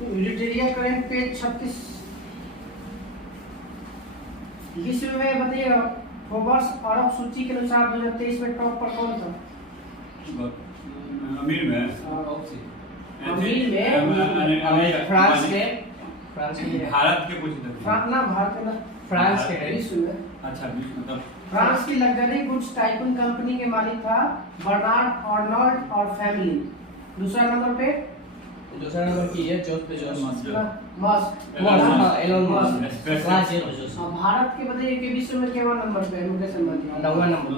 Editorial current page 36। विश्व में बताइएगा फोर्ब्स अरब सूची के अनुसार 2023 में टॉप पर कौन था? अमीर में फ्रांस के भारत के पूछे थे। भारत ना फ्रांस के विश्व में। अच्छा विश्व मतलब फ्रांस की लग्जरी गुड्स टाइकून कंपनी के मालिक था बर्नार्ड आर्नोल्ड और फैमिली। दूसरा नंबर पे की है Jeff Bezos. Musk Elon Musk. Bharat के बताइए कि विश्व में केवल नंबर पे है मुकेश अंबानी? 9वां नंबर।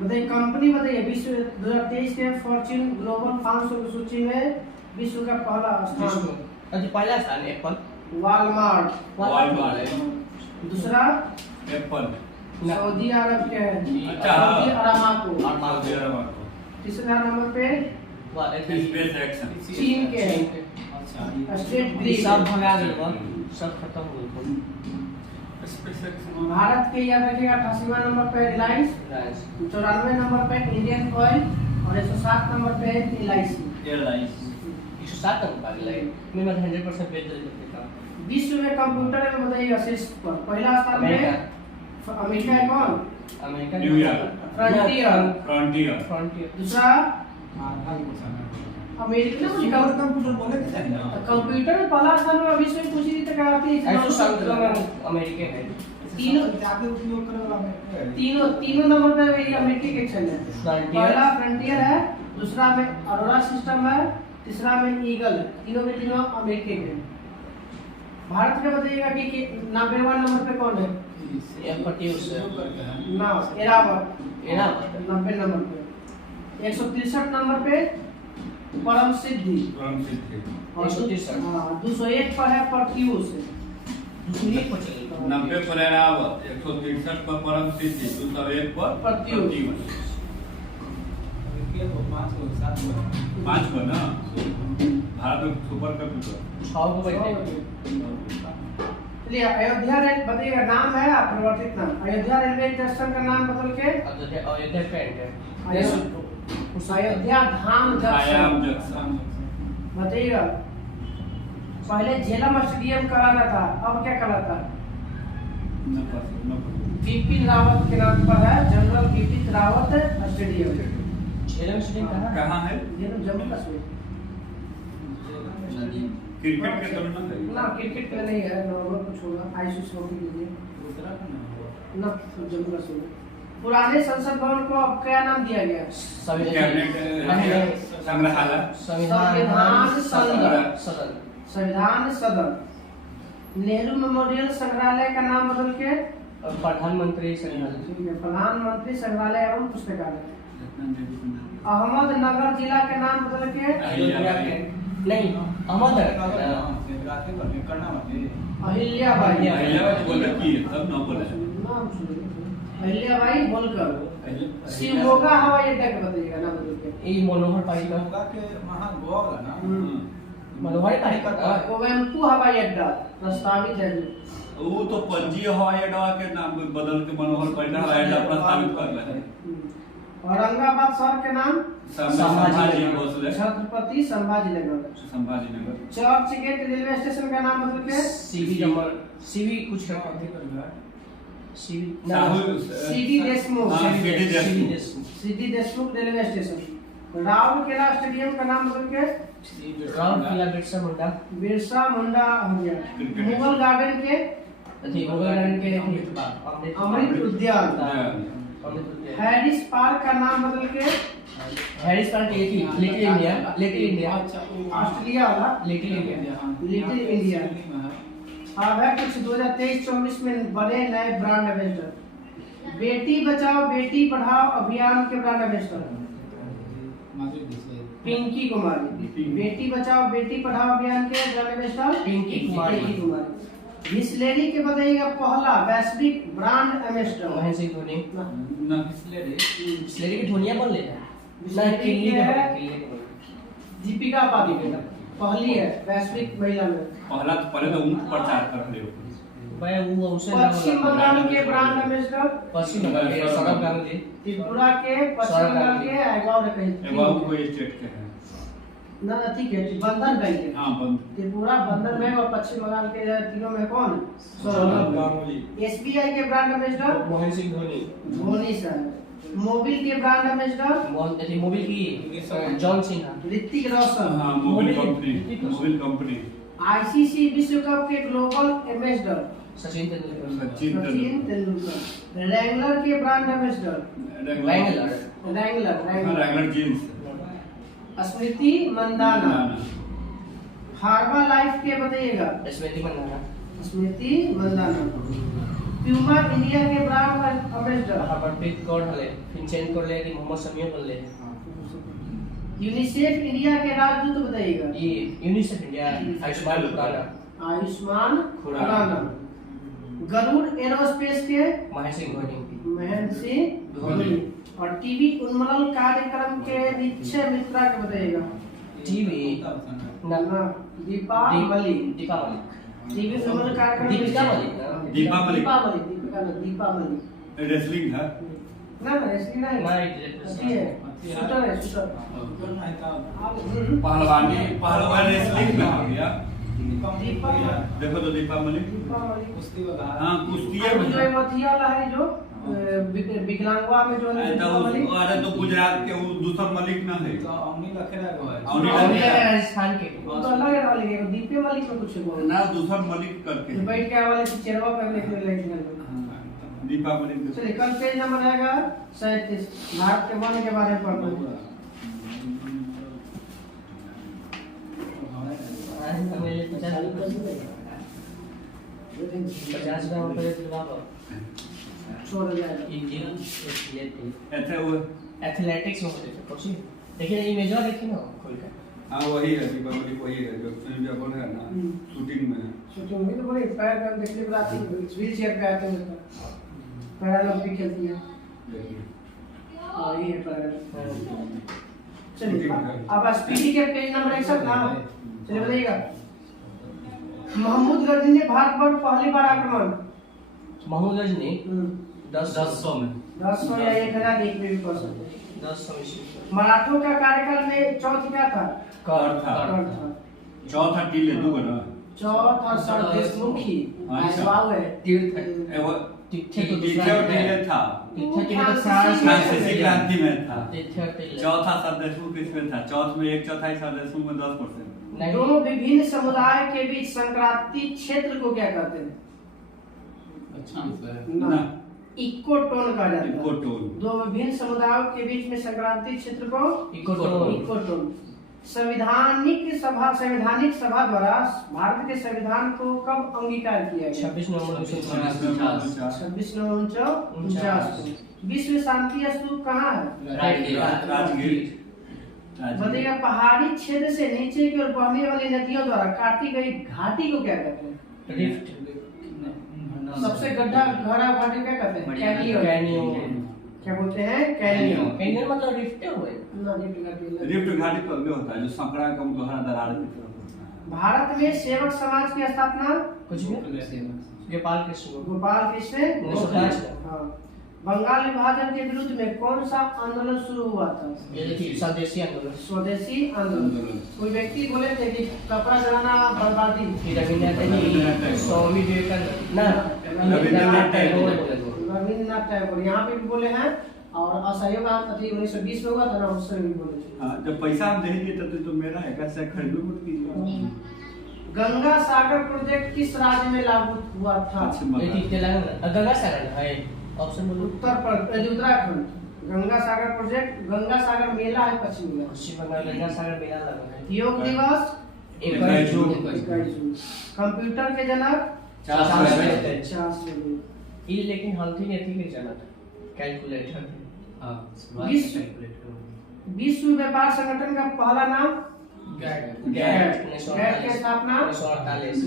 बताइए कंपनी बताइए विश्व 2023 के फॉर्च्यून ग्लोबल 500 की सूची में विश्व का पहला स्थान। अच्छा पहला स्थान एप्पल। वॉलमार्ट। दूसरा एप्पल। सऊदी अरब के है सऊदी अरामाको। तीसरा नंबर पे स्पेस एक्शन चीन के है स्टेट ग्रिड। सब भगा गए, सब खत्म हो गए। भारत के याद रखिएगा 88वां नंबर पे रिलायंस, 94 नंबर पे इंडियन ऑयल और 107 नंबर पे एलआईसी। 107 नंबर पर रिलायंस में 100% बेच देता। विश्व में कंप्यूटर में बताइएगा शीर्ष पर पहला स्थान पे अमेरिका है कौन? अमेरिका। न्यूयॉर्क। फ्रंटियर। दूसरा अमेरिका कंप्यूटर बोले कंप्यूटर में पहला स्थान में विश्व में पूछी तक आती है अमेरिका है। तीनों नंबर पे ये अमेरिका के चल है। पहला फ्रंटियर है, दूसरा में अरोरा सिस्टम है, तीसरा में ईगल है। तीनों के तीनों अमेरिका के हैं। भारत में बताइएगा कि 90वां नंबर पे कौन है? ना एरावत 90 नंबर पे। 163 नंबर पे परम सिद्धि। 201 पर है परफ्यूज। 90 पर एरावत, 163 पर परम सिद्धि, 201 पर परफ्यूज। 5 पर ना भारत में सुपर कंप्यूटर 6 को बैठे। चलिए अयोध्या रेल बताइएगा नाम है परिवर्तित नाम। अयोध्या रेलवे स्टेशन का नाम बदल के अयोध्या कैंट है। अयोध्या धाम जंक्शन बताइएगा। पहले झेलम स्टेडियम कहलाता था, अब क्या कहलाता है? बिपिन रावत के नाम पर है, general Bipin Rawat stadium. Jhelum stadium कहाँ है? झेलम जम्मू कश्मीर। क्रिकेट के तुलना में ना क्रिकेट का नहीं है, नॉर्मल कुछ होगा आईसीसी हॉकी के लिए ना जम्मू कश्मीर। पुराने संसद भवन को अब क्या नाम दिया गया? संविधान सदन। नेहरू मेमोरियल संग्रहालय का नाम बदल के प्रधानमंत्री संग्रहालय। प्रधानमंत्री संग्रहालय एवं पुस्तकालय। अहमदनगर जिला के नाम बदल के नहीं अहमदनगर अहिल्याबाई। अहिल्याबाई होलकर। शिवमोगा हवाई अड्डा के बताइएगा ना बदल के। ये मनोहर पारिकर के वहां गोवा ना मनोहर पारिकर। कोवेम्पू हवाई अड्डा प्रस्तावित है। वो तो पणजी हवाई अड्डा के नाम बदल के मनोहर पारिकर हवाई अड्डा प्रस्तावित कर रहे हैं। औरंगाबाद शहर के नाम Sambhaji Bhosale. Chhatrapati Sambhajinagar. Churchgate railway station का नाम बदल के सीवी कुछ है CD Deshmukh. CD Deshmukh railway station. Rourkela stadium का नाम बदल के राउरकेला बिरसा मुंडा हो गया। मुगल गार्डन के अमृत उद्यान। हैरिस पार्क का नाम बदल के Harris park little India Australia वाला लिटिल इंडिया। अब है कुछ 2023-24 में बड़े नए ब्रांड एम्बेसडर। बेटी बचाओ बेटी पढ़ाओ अभियान के ब्रांड एम्बेसडर पिंकी कुमारी। बेटी बचाओ बेटी पढ़ाओ अभियान के ब्रांड एम्बेसडर पिंकी कुमारी। बिस्लेरी के बताइएगा पहला वैश्विक ब्रांड एम्बेसडर महेंद्र सिंह धोनी। ना बिस्लेरी की धोनिया बोल लेता है। दीपिका पादुकोण पहली है वैश्विक महिला में। पहले तो उनको प्रचार कर रहे हो। भाई वो उसे पश्चिम बंगाल के ब्रांड एम्बेसडर पश्चिम बंगाल के सौरभ गांगुली, त्रिपुरा के पश्चिम बंगाल के एगाव एवं कोई स्टेट के हैं ना ठीक है बंधन बैंक है। हाँ बंद त्रिपुरा बंधन बैंक और पश्चिम बंगाल के तीनों में कौन? सौरभ गांगुली। एसबीआई के brand ambassador Mohan Singh Dhoni, Dhoni sir. Mobil के ब्रांड एम्बेसडर मोबिल की जॉन सिन्हा, ऋतिक रोशन। हाँ मोबिल कंपनी आईसीसी विश्व कप के global ambassador Sachin Tendulkar, Sachin Tendulkar. Wrangler के brand ambassador Wrangler jeans Smriti Mandhana. Herbalife के बताइएगा। स्मृति मंदाना, स्मृति मंदाना। प्यूमा इंडिया के ब्रांड एम्बेसडर हरप्रीत कौर हले, फिनचेन कौर ले, मोहम्मद शमी कर ले। यूनिसेफ इंडिया के राजदूत बताइएगा। ये UNICEF India Ayushmann Khurrana, Ayushmann Khurrana. Garuda Aerospace के महेंद्र सिंह धोनी। और टीवी उन्मूलन कार्यक्रम के निश्चय मित्रा के बताइएगा। टीवी ना दीपा मलिक। टीवी उन्मूलन कार्यक्रम दीपा मलिक रेसलिंग है ना रेसलिंग नहीं है शूटर पहलवान रेसलिंग में आ गया। दीपा देखो तो दीपा मलिक हाँ कुश्ती है जो मथिया वाला है जो विकलांगवा में जो है अरे तो गुजरात के वो दूसरा मलिक ना है राजस्थान के वो तो अलग है वाले दीपे मलिक में कुछ बोल ना दूसरा मलिक करके बैठ के वाले चेहरा पे लिखने लगे दीपा मलिक। चलिए कल पेज नंबर रहेगा 37 भारत के वन के बारे में पढ़ना है। छोड़ जाएगा एथलेटिक्स में होते थे देखिए इमेज और देखिए ना खोल कर। हाँ वही है दीपा मलिक वही है जो फिल्म जब है ना शूटिंग में शूटिंग में तो बड़े पैर का देखने पर आती है व्हील चेयर पे आते हैं पैरालंपिक खेलती है और ये पैर। चलिए अब स्पीडी के पेज नंबर 1 नाम चलिए बताइएगा। महमूद गजनी ने भारत पर पहली बार आक्रमण महमूद गजनी 1000 में 1000 या 1000 एक में भी कर सकते हैं। 1000 मराठों का कार्यकाल में चौथ क्या था? कर था चौथा टीले दो ना चौथा सर देशमुखी आइसवाल है तीर्थ तीर्थ तो दूसरा टीले था तीर्थ के बाद फ्रांसीसी क्रांति में था तीर्थ चौथा सरदेशमुख इसमें था चौथ में 1/4 सरदेशमुख में 10%। दोनों विभिन्न समुदाय के बीच संक्रांति क्षेत्र को क्या कहते हैं? अच्छा ना इकोटोन कहा जाता है। इकोटोन दो विभिन्न समुदायों के बीच में संक्रांति क्षेत्र को इकोटोन। संवैधानिक सभा द्वारा भारत के संविधान को कब अंगीकार किया गया? 26 नवंबर 1949। 26 नवंबर 1949। विश्व शांति स्तूप कहाँ है? राजगीर। बताइएगा पहाड़ी क्षेत्र से नीचे की ओर बहने वाली नदियों द्वारा काटी गई घाटी को क्या कहते हैं? रिफ्ट। सबसे गड्ढा गहरा घाटी क्या कहते हैं? कैनियन। क्या बोलते हैं? कैनियन। कैनियन मतलब रिफ्ट हुए ना रिफ्ट घाटी। रिफ्ट घाटी तो अलग होता है जो संकरा का गहरा दरार की तरफ होता है। भारत में सेवक समाज की स्थापना कुछ भी गोपाल कृष्ण 1905। हाँ। बंगाल विभाजन के विरुद्ध में कौन सा आंदोलन शुरू हुआ था? स्वदेशी आंदोलन। स्वदेशी आंदोलन। कोई व्यक्ति बोले थे कि कपड़ा जलाना बर्बादी। स्वामी विवेकानंद ना रविंद्रनाथ टैगोर यहाँ पे भी बोले हैं और असहयोग अति 1920 में हुआ था ना उससे भी बोले थे। हाँ जब पैसा हम देंगे तब तो मेरा है कैसे खरीदो मत कीजिए। गंगा सागर प्रोजेक्ट किस राज्य में लागू हुआ था? तेलंगाना। गंगा सागर है ऑप्शन बोलो। उत्तराखंड। गंगा सागर प्रोजेक्ट गंगा सागर मेला है पश्चिम बंगाल गंगा सागर मेला लगा है। योग दिवस 21 जून। कंप्यूटर के जनक चार्ल्स बेबेज। ये लेकिन हल्थी ने थी के जनक कैलकुलेटर। हां विश्व व्यापार संगठन का पहला नाम गैट की स्थापना 1948।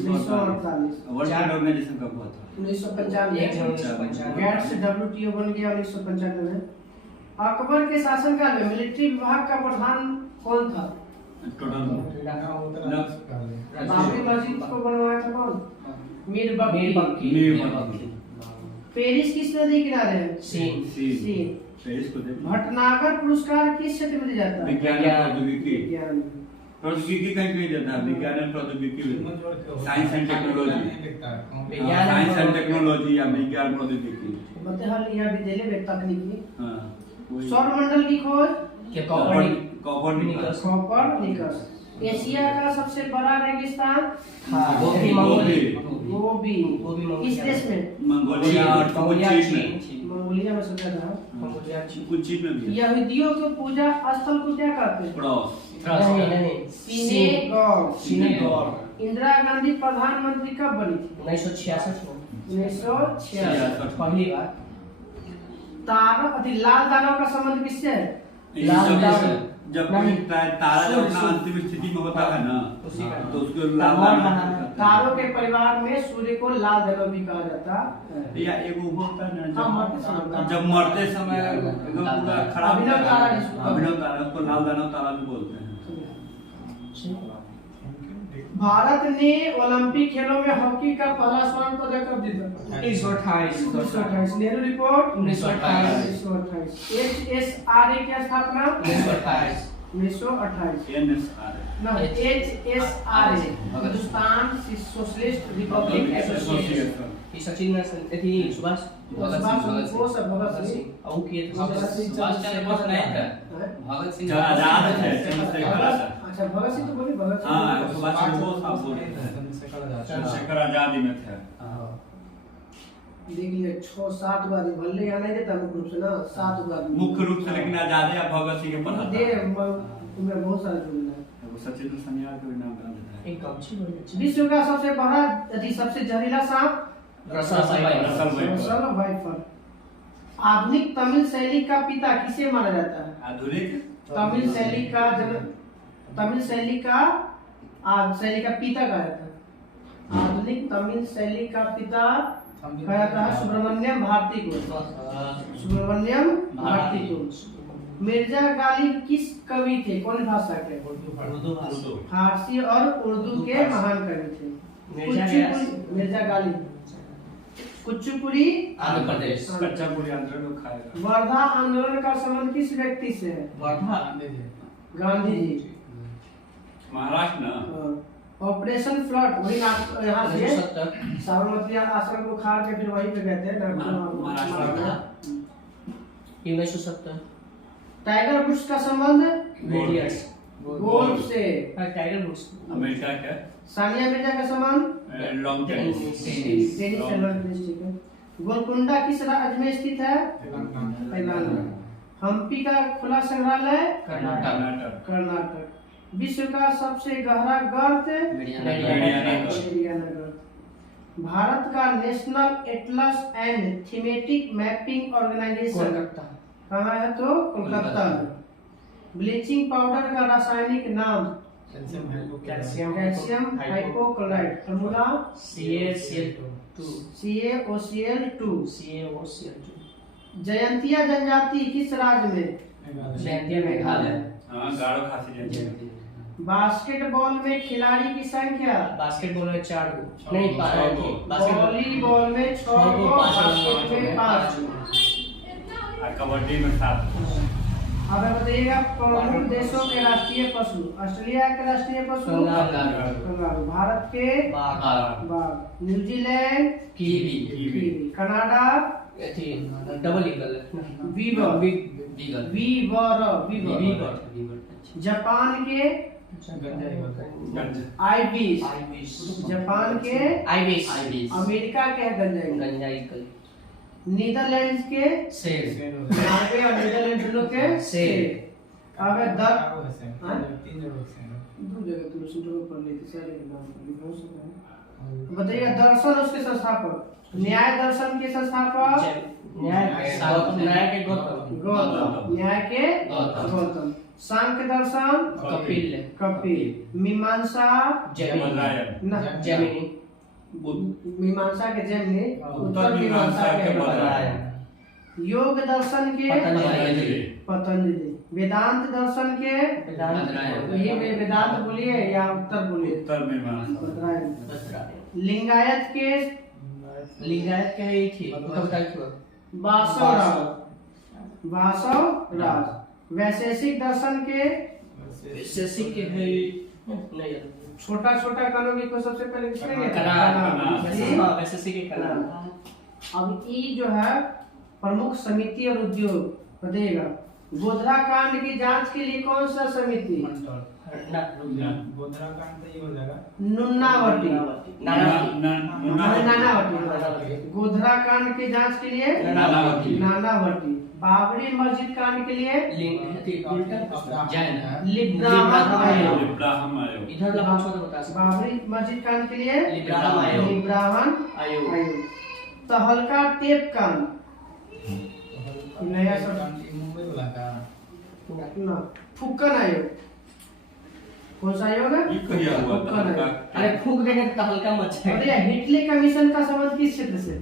वर्ल्ड ट्रेड ऑर्गेनाइजेशन कब हुआ था? 1995। गैट से WTO बन गया 1995 में। अकबर के शासनकाल में मिलिट्री विभाग का प्रधान कौन था? टोटल बाबरी मस्जिद को बनवाया था कौन? मीरबख्शी। मीरबख्शी। पेरिस किस नदी किनारे है? सीन। सीन। पेरिस को देखो। भटनागर पुरस्कार किस क्षेत्र में दिया जाता है? विज्ञान और प्रौद्योगिकी। विज्ञान। प्रौद्योगिकी कहीं कहीं देता है, विज्ञान और प्रौद्योगिकी, science and technology, science and technology या विज्ञान प्रौद्योगिकी। मतलब यह विद्यालय में तकनीकी। हाँ। सौरमंडल की खोज? कॉपर्निकस। कॉपर्निकस। एशिया का सबसे बड़ा रेगिस्तान? गोबी। किस देश में? मंगोलिया और चीन में। मंगोलिया में सोचा था। कुछ चीन में भी है। यहूदियों के पूजा स्थल को क्या कहते हैं? नहीं। सिनेगॉग। इंदिरा गांधी प्रधानमंत्री कब बनी थी? 1966 में। 1966। पहली बार। लाल दानव का संबंध किससे है? जब कोई तारा जब अपना अंतिम स्थिति में होता है ना, तो उसको लाल तारों के परिवार में सूर्य को लाल दानव भी कहा जाता है। या एगो होता है हाँ, ना, जब मरते समय एकदम पूरा खराब अभिनव तारा जिसको- अभिनव तारा, उसको लाल दानव तारा भी बोलते हैं। भारत ने ओलंपिक खेलों में हॉकी का पहला स्वर्ण पदक कब जीता? 1928। नेहरू रिपोर्ट? 1928। HSRA की स्थापना? 1928। HSRA Hindustan socialist Republic association. ये सचिन थी सुभाष वो सब भगत सिंह। और किए थे सुभाष चंद्र बोस नहीं था, भगत सिंह जब आजाद थे, चंद्रशेखर आजाद। अच्छा, भगत सिंह तो बोले भगत सिंह। हाँ, सुभाष चंद्र बोस आप बोले थे। चंद्रशेखर आजादी में थे। देख लिए 6-7 गो आदमी भले यहाँ नहीं देता मुख्य रूप से ना, 7 गो आदमी मुख्य रूप से, लेकिन आजादी या भगत सिंह के पढ़ा दे उनमें बहुत सारे जुड़ना है। सचिन सनियार का भी नाम डाल देता है। एक कमची बड़ी अच्छी विश्व का सबसे बड़ा सबसे जहरीला सांप? Russell viper. आधुनिक तमिल शैली का पिता किसे माना जाता है? आधुनिक तमिल शैली का तमिल शैली का पिता कहा जाता है। आधुनिक तमिल शैली का पिता कहा जाता है सुब्रमण्यम भारती को। सुब्रमण्यम भारती को। मिर्जा गालिब किस कवि थे? कौन भाषा के? उर्दू। फारसी और उर्दू के महान कवि थे। मिर्जा गालिब। कुचिपुड़ी आंध्र प्रदेश। कच्चा पूरी आंध्र लोग खाएगा। वर्धा आंदोलन का संबंध किस व्यक्ति से है? गांधी जी। महाराष्ट्र ना। ऑपरेशन फ्लड वही यहाँ से साबरमती आश्रम को खाड़ के फिर वहीं पे गए थे महाराष्ट्र। 1970। टाइगर वुड्स का संबंध मिलियर्स गोल्फ से। टाइगर वुड्स अमेरिका का। सानिया मिर्जा का संबंध लॉन्ग टेनिस। टेनिस ठीक है। गोलकुंडा किस राज्य में स्थित है? तेलंगाना। हम्पी का खुला संग्रहालय? कर्नाटक। विश्व का सबसे गहरा गर्त? मेरियाना गर्त। भारत का National Atlas and Thematic Mapping Organisation कहाँ है? तो कोलकाता में। ब्लीचिंग पाउडर का रासायनिक नाम? Calcium hypochloride. Formula? CaOCl2। Jaintia जनजाति किस राज्य में? मेघालय। हाँ, गारो खासी जैसे। बास्केटबॉल में खिलाड़ी की संख्या? बास्केटबॉल में 4 गो नहीं वॉलीबॉल में 6 गो, बास्केट में 5 गो। और कबड्डी में 7। अब बताइएगा प्रमुख देशों के राष्ट्रीय पशु? ऑस्ट्रेलिया के राष्ट्रीय पशु? कंगारू। भारत के? बाघ। New Zealand? Kiwi. Canada? Double eagle. Weaver. Japan के? आइबिस। जापान के? आइबिस। अमेरिका के? गंजा ईगल। नीदरलैंड्स के? नॉर्वे और नीदरलैंड दोनों के? अब दो जगह तुम सूत्रों पढ़ ली थी सारे नाम। बताइए दर्शन उसके संस्थापक? न्याय दर्शन के संस्थापक? न्याय के गौतम। न्याय के गौतम। सांख्य दर्शन? कपिल। मीमांसा? जैमिनी। मीमांसा के जैमिनी। उत्तर मीमांसा के बदरायण। योग दर्शन के? पतंजलि। वेदांत दर्शन के? ये वेदांत बोलिए या उत्तर बोलिए? उत्तर मीमांसा। बदरायण। लिंगायत के लिंगायत के ही थी कविता की वासव राज। वैशेषिक दर्शन के वैशेषिक के है नहीं छोटा छोटा कानों को सबसे पहले किसने लिया? कनाड। हां वैशेषिक के कनाड। अब ई जो है प्रमुख समिति और उद्योग बताइएगा। गोधरा कांड की जांच के लिए कौन सा समिति? गोधरा कांड तो ये हो जाएगा नुन्नावटी। नानावटी। गोधरा कांड की जांच के लिए नानावटी। बाबरी मस्जिद कांड के लिए लिब्राहम आयोग। इधर लगा छोटा बता सकते। बाबरी मस्जिद कांड के लिए लिब्राहम आयोग। तहलका टेप कांड नया सब मुंबई वाला का ना फुक्कन आयोग। कौन सा आयोग है? ये कहिया हुआ था? अरे फूंक देंगे तो हल्का मच अरे जाएगा। हिटले कमीशन का संबंध किस क्षेत्र से?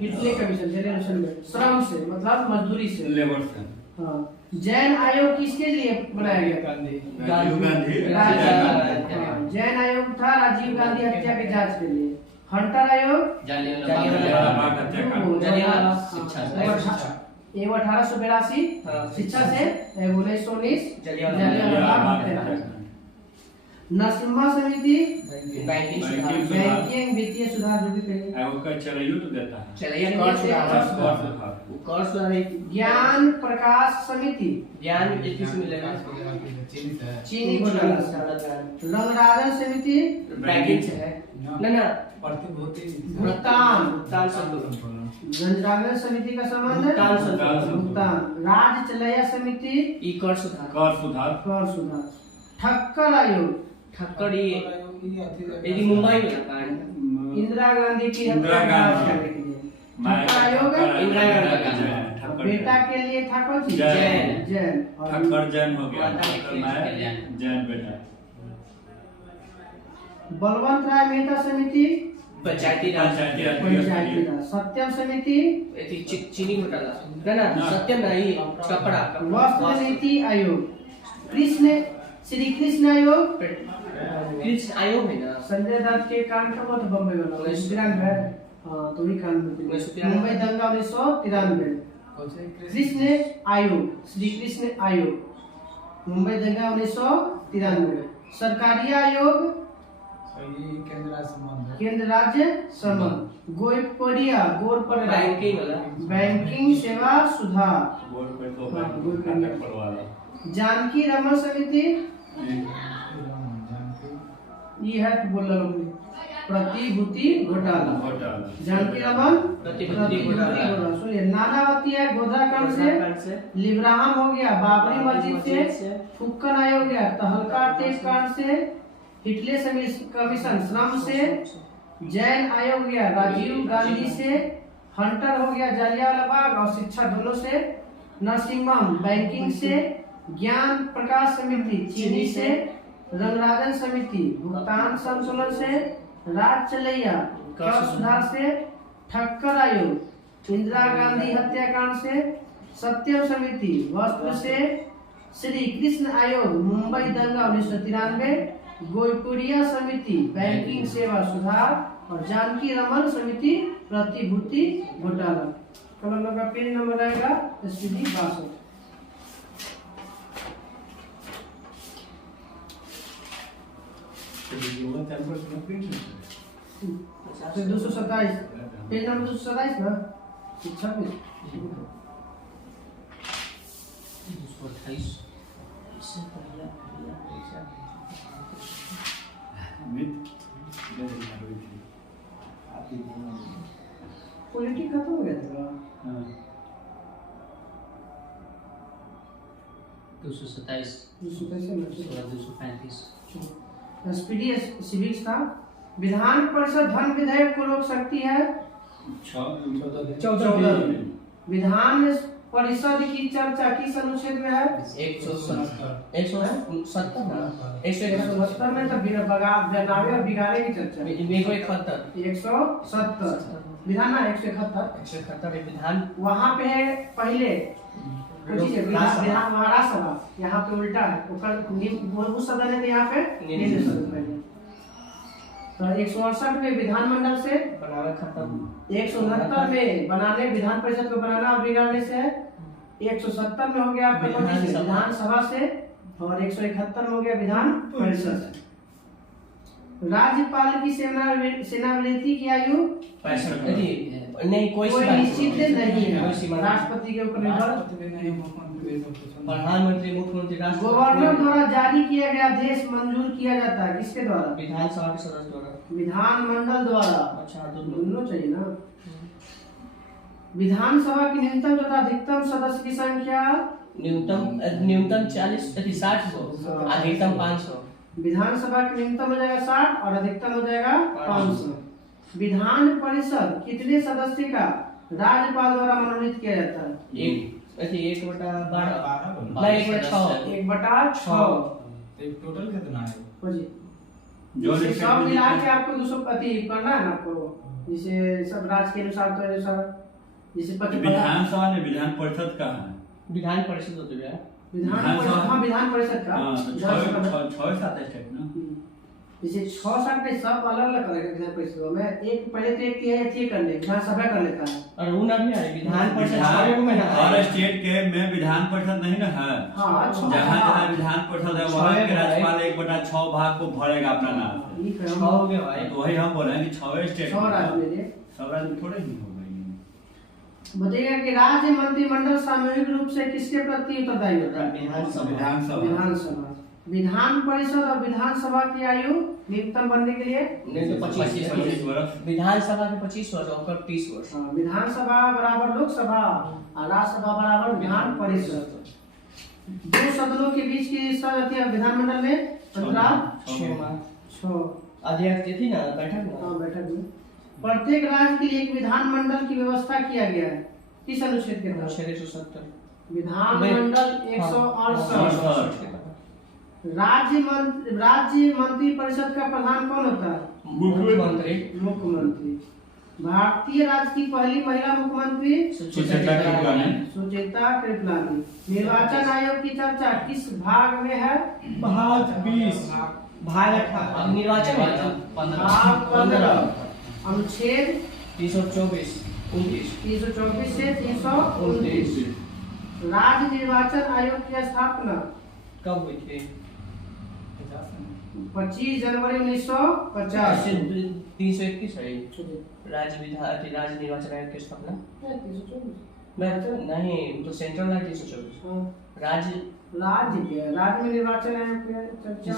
हिटले कमीशन जनरेशन में श्रम से मतलब मजदूरी से। लेबर से। हाँ। जैन आयोग किसके लिए बनाया गया? राजीव गांधी। हाँ, जैन आयोग था राजीव गांधी हत्या के जांच के लिए। हंटर आयोग जालियानवाला शिक्षा से 1882 शिक्षा से 1919 जालियानवाला। नरसिम्हा समिति बैंकिंग वित्तीय सुधार जो भी कहेंगे। आयोग का चलाइयो तो देता है। चलिए कर सुधार। ज्ञान प्रकाश समिति ज्ञान किस मिलेगा? चीनी घोटाला। रंगराजन समिति बैंकिंग से है ना भुगतान। भुगतान समिति का संबंध है भुगतान। राज्य चलैया समिति ई कर सुधार। कर सुधार। ठक्कर आयोग ठक्कर ये मुंबई में कांड। इंदिरा गांधी की हत्या का जांच करने के लिए। ठक्कर आयोग इंदिरा गांधी बेटा के लिए था कौन सी? जैन। ठक्कर जैन हो गया। जैन बेटा। बलवंत राय मेहता समिति पंचायती राज। सत्यम समिति चीनी घोटाला ना सत्यम नहीं कपड़ा। वस्त्र नीति आयोग। श्री कृष्ण आयोग। कृष्ण आयोग है ना। संजय दत्त के कांड का बहुत बम्बई वाला 1993। हाँ तो ही कांड में मुंबई दंगा 1993। कृष्ण आयोग श्री कृष्ण आयोग मुंबई दंगा 1993। सरकारी आयोग केंद्र राज्य संबंध। गोयपड़िया गोर पर बैंकिंग सेवा सुधार। जानकी रमन समिति ये है बोल प्रतिभूति घोटाला। जानकी रमन प्रतिभूति घोटाला। सुनिए नानावती है गोधरा कांड से। लिब्राहम हो गया बाबरी मस्जिद से। फुक्कन आयोग हो गया तहलका टेप कांड से। हिटले कमीशन श्रम से। जैन आयोग हो गया राजीव गांधी से। हंटर हो गया जालियानवाला बाग और शिक्षा दोनों से। नरसिम्हम बैंकिंग से। ज्ञान प्रकाश समिति चीनी से। रंगराजन समिति भुगतान संतुलन से। राज चलैया कर सुधार से। ठक्कर आयोग इंदिरा गांधी हत्याकांड से। सत्यम समिति वस्त्र से। श्री कृष्ण आयोग मुंबई दंगा 1993। गोयपुरिया समिति बैंकिंग सेवा सुधार और जानकी रमन समिति प्रतिभूति घोटाला। कलम का पेज नंबर आएगा SPD 62। तो 227 पेज नंबर 227 ना 26 पॉलिटिक्स खत्म हो गया था। 227 235 SPD सिविक्स था। विधान परिषद धन विधेयक को रोक सकती है 14 दिन। विधान परिषद की चर्चा किस अनुच्छेद में है? 170 में तो बनावे और बिगाड़े की चर्चा 170 विधान ना 171 विधान वहाँ पे है पहले विधान महाराष्ट्र यहाँ पे उल्टा है उस सदन है यहाँ पे तो 168 में विधानमंडल से, बनावे खत्म। 169 में बनाने विधान परिषद को बनाना और बिगाड़ने से, 170 में हो गया आपका विधानसभा से, और 171 में हो गया विधान परिषद से। राज्यपाल की सेवानिवृत्ति की आयु 65 नहीं, कोई निश्चित नहीं है, कोई सीमा नहीं। राष्ट्रपति के ऊपर निर्भर। प्रधानमंत्री, मुख्यमंत्री, राष्ट्रपति, गवर्नर द्वारा जारी किया गया आदेश मंजूर किया जाता है किसके द्वारा? विधानसभा के सदस्य द्वारा। विधानमंडल द्वारा। अच्छा, दोनों चाहिए ना। विधानसभा की न्यूनतम तथा अधिकतम सदस्य की संख्या न्यूनतम 60 हो, अधिकतम 500। विधानसभा की न्यूनतम हो जाएगा 60 और अधिकतम हो जाएगा 500। विधान परिषद कितने सदस्य का राज्यपाल द्वारा मनोनीत किया जाता है? 1/12 टोटल कितना है? जो सब मिला के आपको 200 करना है ना आपको, जिसे सब राज्य के अनुसार तो अनुसार जिसे विधानसभा ने विधान परिषद का है, विधान परिषद होते हैं। विधान परिषद का हाँ, तो 6-7 स्टेट ना, जैसे 6-7 में सब अलग अलग करेगा विधान परिषद में। एक पहले तो एक ये कर ले, विधानसभा कर लेता है, और वो ना भी है विधान परिषद में ना हर स्टेट के में विधान परिषद नहीं ना है। हाँ, जहाँ जहाँ विधान परिषद है वहाँ के राज्यपाल 1/6 भाग को भरेगा अपना नाम से। 6 हो गया भाई। तो वही हम बोल रहे हैं कि 6 स्टेट 6 राज्य में सब राज्य में थोड़े ही होगा। बताइएगा कि राज्य मंत्रिमंडल सामूहिक रूप से किसके प्रति उत्तरदायी होता है? विधानसभा। विधान परिषद और विधानसभा की आयु न्यूनतम बनने के लिए 25 वर्ष। विधानसभा के 25 वर्ष और 30 वर्ष। विधानसभा बराबर लोकसभा और राज्यसभा बराबर विधान परिषद। दो सदनों के बीच की सदस्य विधानमंडल में 15 अध्यक्ष थी ना, बैठक ना। बैठक में प्रत्येक राज्य के लिए एक विधानमंडल की व्यवस्था किया गया है किस अनुच्छेद के तहत? 170 विधानमंडल 168। राज्य मंत्री परिषद का प्रधान कौन होता है? मुख्यमंत्री। भारतीय राज्य की पहली महिला मुख्यमंत्री सुचेता कृपलानी। निर्वाचन आयोग की चर्चा किस भाग में है? भाग 20 भाग निर्वाचन भाग 15 अनुच्छेद 324 324 से 329। राज्य निर्वाचन आयोग की स्थापना कब हुई थी? 25 जनवरी 1950। 321 है राज्य निर्वाचन आयोग की स्थापना। नहीं, तो सेंट्रल है 324। राज्य में निर्वाचन आयोग की चर्चा।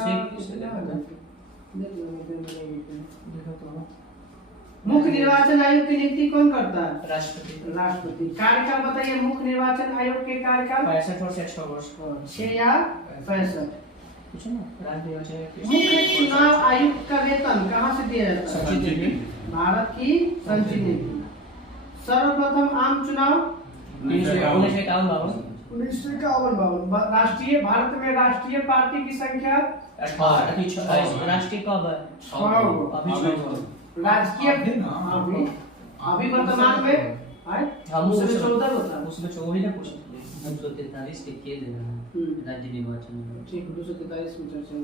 मुख्य निर्वाचन आयोग की नियुक्ति कौन करता है? राष्ट्रपति। कार्यकाल बताइए मुख्य निर्वाचन आयोग के कार्यकाल? 65 वर्ष या 6 वर्ष। 6 या 65। मुख्य मुख्य चुनाव आयुक्त का वेतन कहाँ से दिया जाता है? भारत की संचित नीति। सर्वप्रथम आम चुनाव 1951। राष्ट्रीय भारत में राष्ट्रीय पार्टी की संख्या 18। राष्ट्रीय कब है? 6। राजकीय अभी वर्तमान में हम उसमें 14 होता है। उसमें 24 ना पूछे 243 के किए देना राज्य निर्वाचन। ठीक, 243 में चर्चा।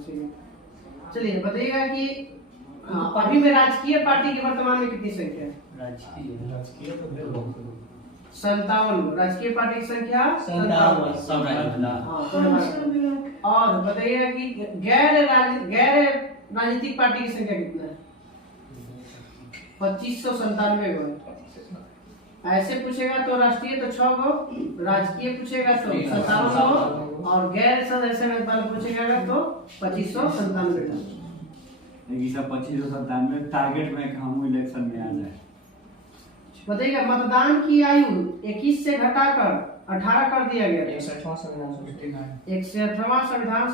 चलिए बताइएगा कि अभी में राजकीय पार्टी की वर्तमान में कितनी संख्या है? राजकीय तो 57। राजकीय पार्टी की संख्या 57। और बताइएगा कि गैर राजनीतिक पार्टी की संख्या कितना है? 2597 गो। ऐसे पूछेगा तो राष्ट्रीय तो 6 गो, राजकीय पूछेगा तो 57 गो, और गैर सदस्य पूछेगा तो 2597। लेकिन सब 2597 टारगेट में हम इलेक्शन में आ जाए। बताइएगा मतदान की आयु 21 से घटाकर 18 कर दिया गया। 168वां संविधान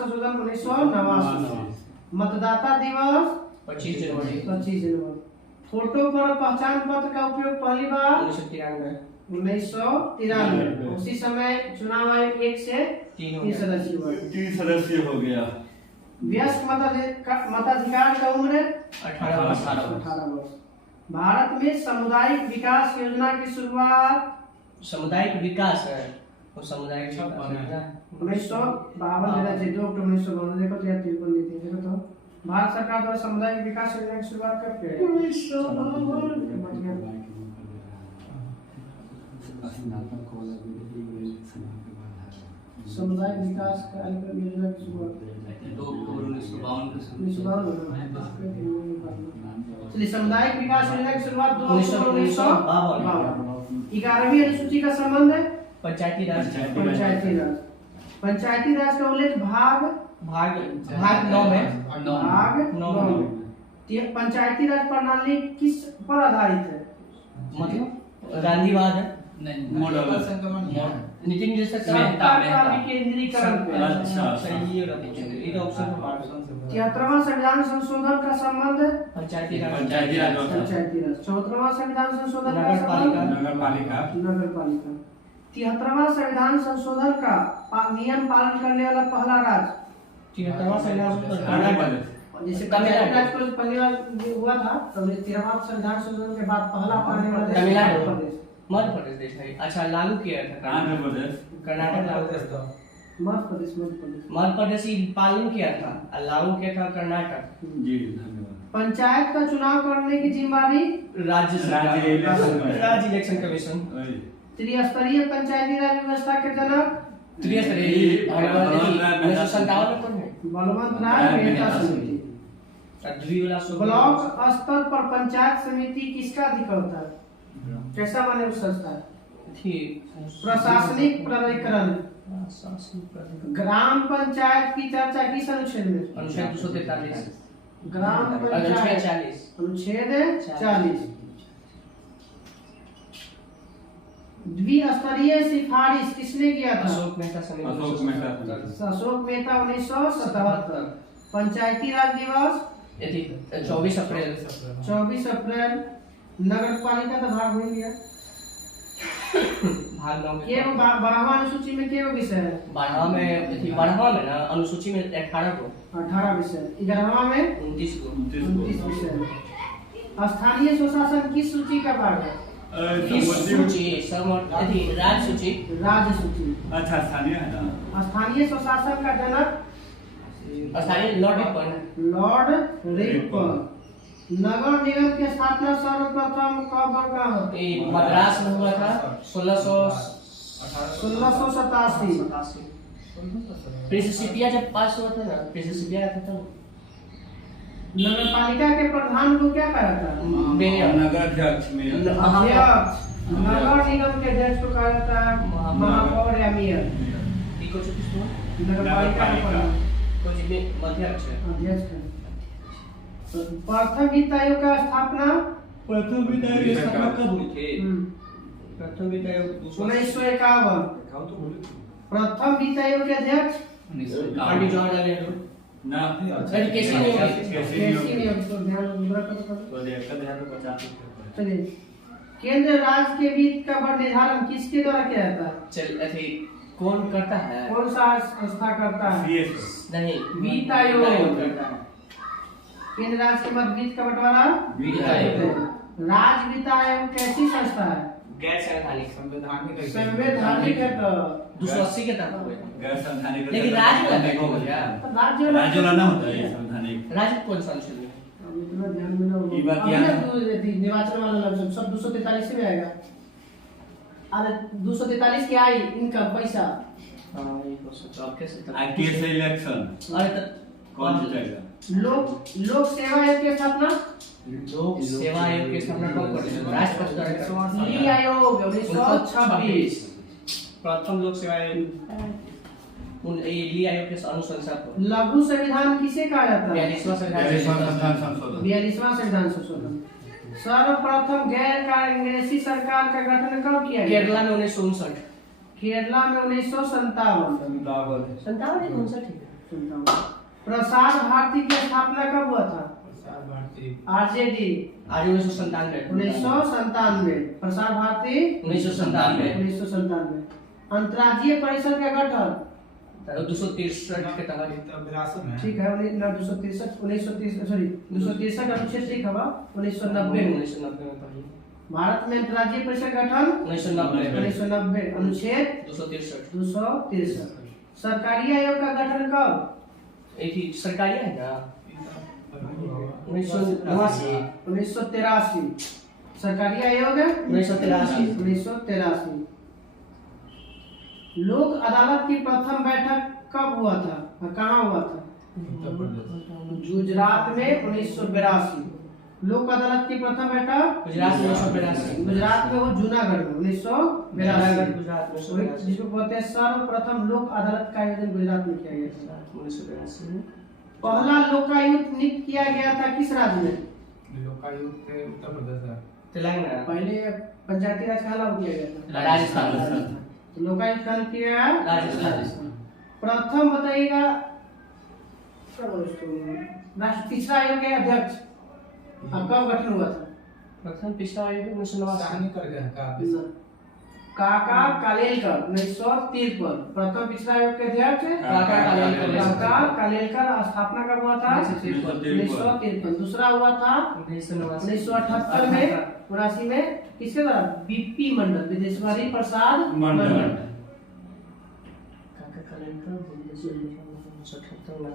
1989। मतदाता दिवस 25 जनवरी। फोटो पर पहचान पत्र का उपयोग पहली बार 1993। उसी समय चुनाव आयोग 1 से 3 सदस्य हुआ। 3 सदस्य हो गया। वयस्क मताधिकार का उम्र 18 वर्ष। भारत में सामुदायिक विकास योजना की शुरुआत सामुदायिक विकास है वो सामुदायिक 1952 देना चाहिए। 2 अक्टूबर 1952 देखो तो या 53 देखो तो भारत सरकार द्वारा सामुदायिक विकास योजना की शुरुआत कब किया गया? सामुदायिक विकास कार्यक्रम योजना की शुरुआत 2 अक्टूबर 1952 को शुरू 1952। चलिए, सामुदायिक विकास योजना की शुरुआत 2 अक्टूबर 1952। 11वीं अनुसूची का संबंध है पंचायती राज। पंचायती राज। पंचायती राज का उल्लेख भाग भाग 9 में भाग 9 में। पंचायती राज प्रणाली किस पर आधारित है? मतलब गांधीवाद है, नहीं मॉडल नीति निर्देशक सत्ता का विकेंद्रीकरण पे। अच्छा। सही है ये तो ऑप्शन पर मार्क्स 73वां संविधान संशोधन का संबंध है पंचायती राज। पंचायती राज। पंचायती राज। 74वां संविधान संशोधन का नगर संबंध पालिका। नगर पालिका। नगर पालिका। 73वां संविधान संशोधन का नियम पालन करने वाला पहला राज्य? 73वां संविधान कर्नाटक। जैसे पंचायती राज को पहली बार हुआ था, तब 13वां संविधान संशोधन के बाद पहला पाने वाला देश तमिलनाडु। प्रदेश। मध्य प्रदेश देश है। अच्छा, लागू किया था आंध्र प्रदेश। कर्नाटक लागू किया था। मध्य प्रदेश। मध्य प्रदेश। मध्य प्रदेश ही पालन किया था और लागू किया था कर्नाटक। जी धन्यवाद। पंचायत का चुनाव करने की जिम्मेदारी राज्य सरकार। राज्य इलेक्शन कमीशन। त्रिस्तरीय पंचायती राज व्यवस्था के जनक? त्रिस्तरीय 1957 में कौन है? बलवंत राय मेहता समिति। ब्लॉक स्तर पर पंचायत समिति किसका अधिकृत है? कैसा माने उस संस्था? प्रशासनिक प्राधिकरण। ग्राम पंचायत की चर्चा किस अनुच्छेद में? अनुच्छेद 243। ग्राम अनुच्छेद पंचायत 40। अनुच्छेद 40। द्विस्तरीय सिफारिश किसने किया था? अशोक मेहता समिति। अशोक मेहता। अशोक मेहता 1977। पंचायती राज दिवस 24 अप्रैल। 24 अप्रैल। नगर पालिका तो भाग हो गया। भाग 9 ये में 12वां अनुसूची में क्या विषय है? 12वां में ना अनुसूची में 18 को 18 विषय। 11वां में 29 को 29 विषय। स्थानीय स्वशासन किस सूची का भाग है? सूची राज्य सूची। राज्य सूची। अच्छा, स्थानीय है ना। स्थानीय स्वशासन का जनक? स्थानीय लॉर्ड रिपन। Lord Ripon. नगर निगम की स्थापना सर्वप्रथम कब और कहाँ? मद्रास में हुआ था 1687। प्रिंसिपिया जब पास हुआ था ना, प्रिंसिपिया था तब। नगर पालिका के प्रधान को क्या कहा था? मेयर। नगर अध्यक्ष में अध्यक्ष। नगर निगम के अध्यक्ष को कहा जाता है महापौर या मेयर। नगर पालिका के प्रधान अध्यक्ष है। अध्यक्ष है। प्रथम वित्त आयोग का स्थापना? प्रथम वित्त आयोग की स्थापना कब हुई थी? प्रथम वित्त आयोग 1951। प्रथम वित्त आयोग के अध्यक्ष? पंडित जवाहरलाल नेहरू। ना कैसे नहीं होगी? कैसी नहीं होगी? तो ध्यान रखो। चलिए, केंद्र राज्य के वित्त का निर्धारण किसके द्वारा किया जाता है? चल अभी कौन करता है? कौन सा संस्था करता है? नहीं, वित्त आयोग करता है। केंद्र राज्य के मध्य वित्त का बंटवारा? वित्त आयोग। राज्य वित्त आयोग कैसी संस्था है? गैर संवैधानिक। संवैधानिक है तो 280 के तहत हुए। गैर संवैधानिक। लेकिन राज्य वाला हो गया। राज्य वाला ना होता है संवैधानिक। राज्य कौन सा अनुच्छेद में? इतना ध्यान में ना हो। ये बात याद है। निर्वाचन वाला लफ्ज सब 243 में आएगा। अरे 243 की आई इनकम पैसा। हां, ये हो सकता है। कैसे? आईटीएस इलेक्शन अरे तो कौन जीतेगा? लोक सेवा आयोग की स्थापना? लोक सेवा आयोग की स्थापना कब करी? राष्ट्रपति द्वारा करी। ली आयोग 1926। प्रथम लोक सेवा आयोग ली आयोग के अनुशंसा को। लघु संविधान किसे कहा जाता है? 42वां संविधान 42वां संविधान संशोधन। सर्वप्रथम गैर कांग्रेसी सरकार का गठन कब किया गया? केरला में 1959। केरला में 1957। 57 प्रसार भारती की स्थापना कब हुआ था? आरजेडी। आज 1997। 1997। प्रसार भारती 1997। 1997। अंतर्राज्यीय परिषद का गठन 263 के तहत। ठीक है। 263 अनुच्छेद ठीक है। 1990 में। 1990 में पढ़ी। भारत में अंतर्राज्यीय परिषद गठन 1990 अनुच्छेद 263। सरकारी आयोग का गठन कब? एक ही सरकारी है ना? 1989 1983 सरकारी आयोग है 1983 लोक अदालत की प्रथम बैठक कब हुआ था और कहाँ हुआ था? उत्तर प्रदेश। गुजरात में 1982। लोक अदालत की प्रथम बैठक गुजरात में 1982 गुजरात में, वो जूनागढ़ में 1982। गुजरात में जिसको बोलते हैं सर्वप्रथम लोक अदालत का आयोजन गुजरात में किया गया था। 1982 पहला लोकायुक्त नियुक्त किया गया था किस राज्य में? लोकायुक्त उत्तर प्रदेश है। तेलंगाना पहले पंचायती राज का लागू किया गया था। राजस्थान तो लोकायुक्त का किया गया राजस्थान प्रथम बताइएगा राष्ट्र तीसरा आयोग के अध्यक्ष अब कब गठन हुआ था? प्रथम पिछला आयोग 1989 सानी कर गया का काका कालेलकर 1953। प्रथम पिछला आयोग के अध्यक्ष काका कालेलकर स्थापना कब हुआ था? 1953। दूसरा हुआ था 1978 में 79 में किसके द्वारा? बीपी मंडल, विदेश्वरी प्रसाद मंडल।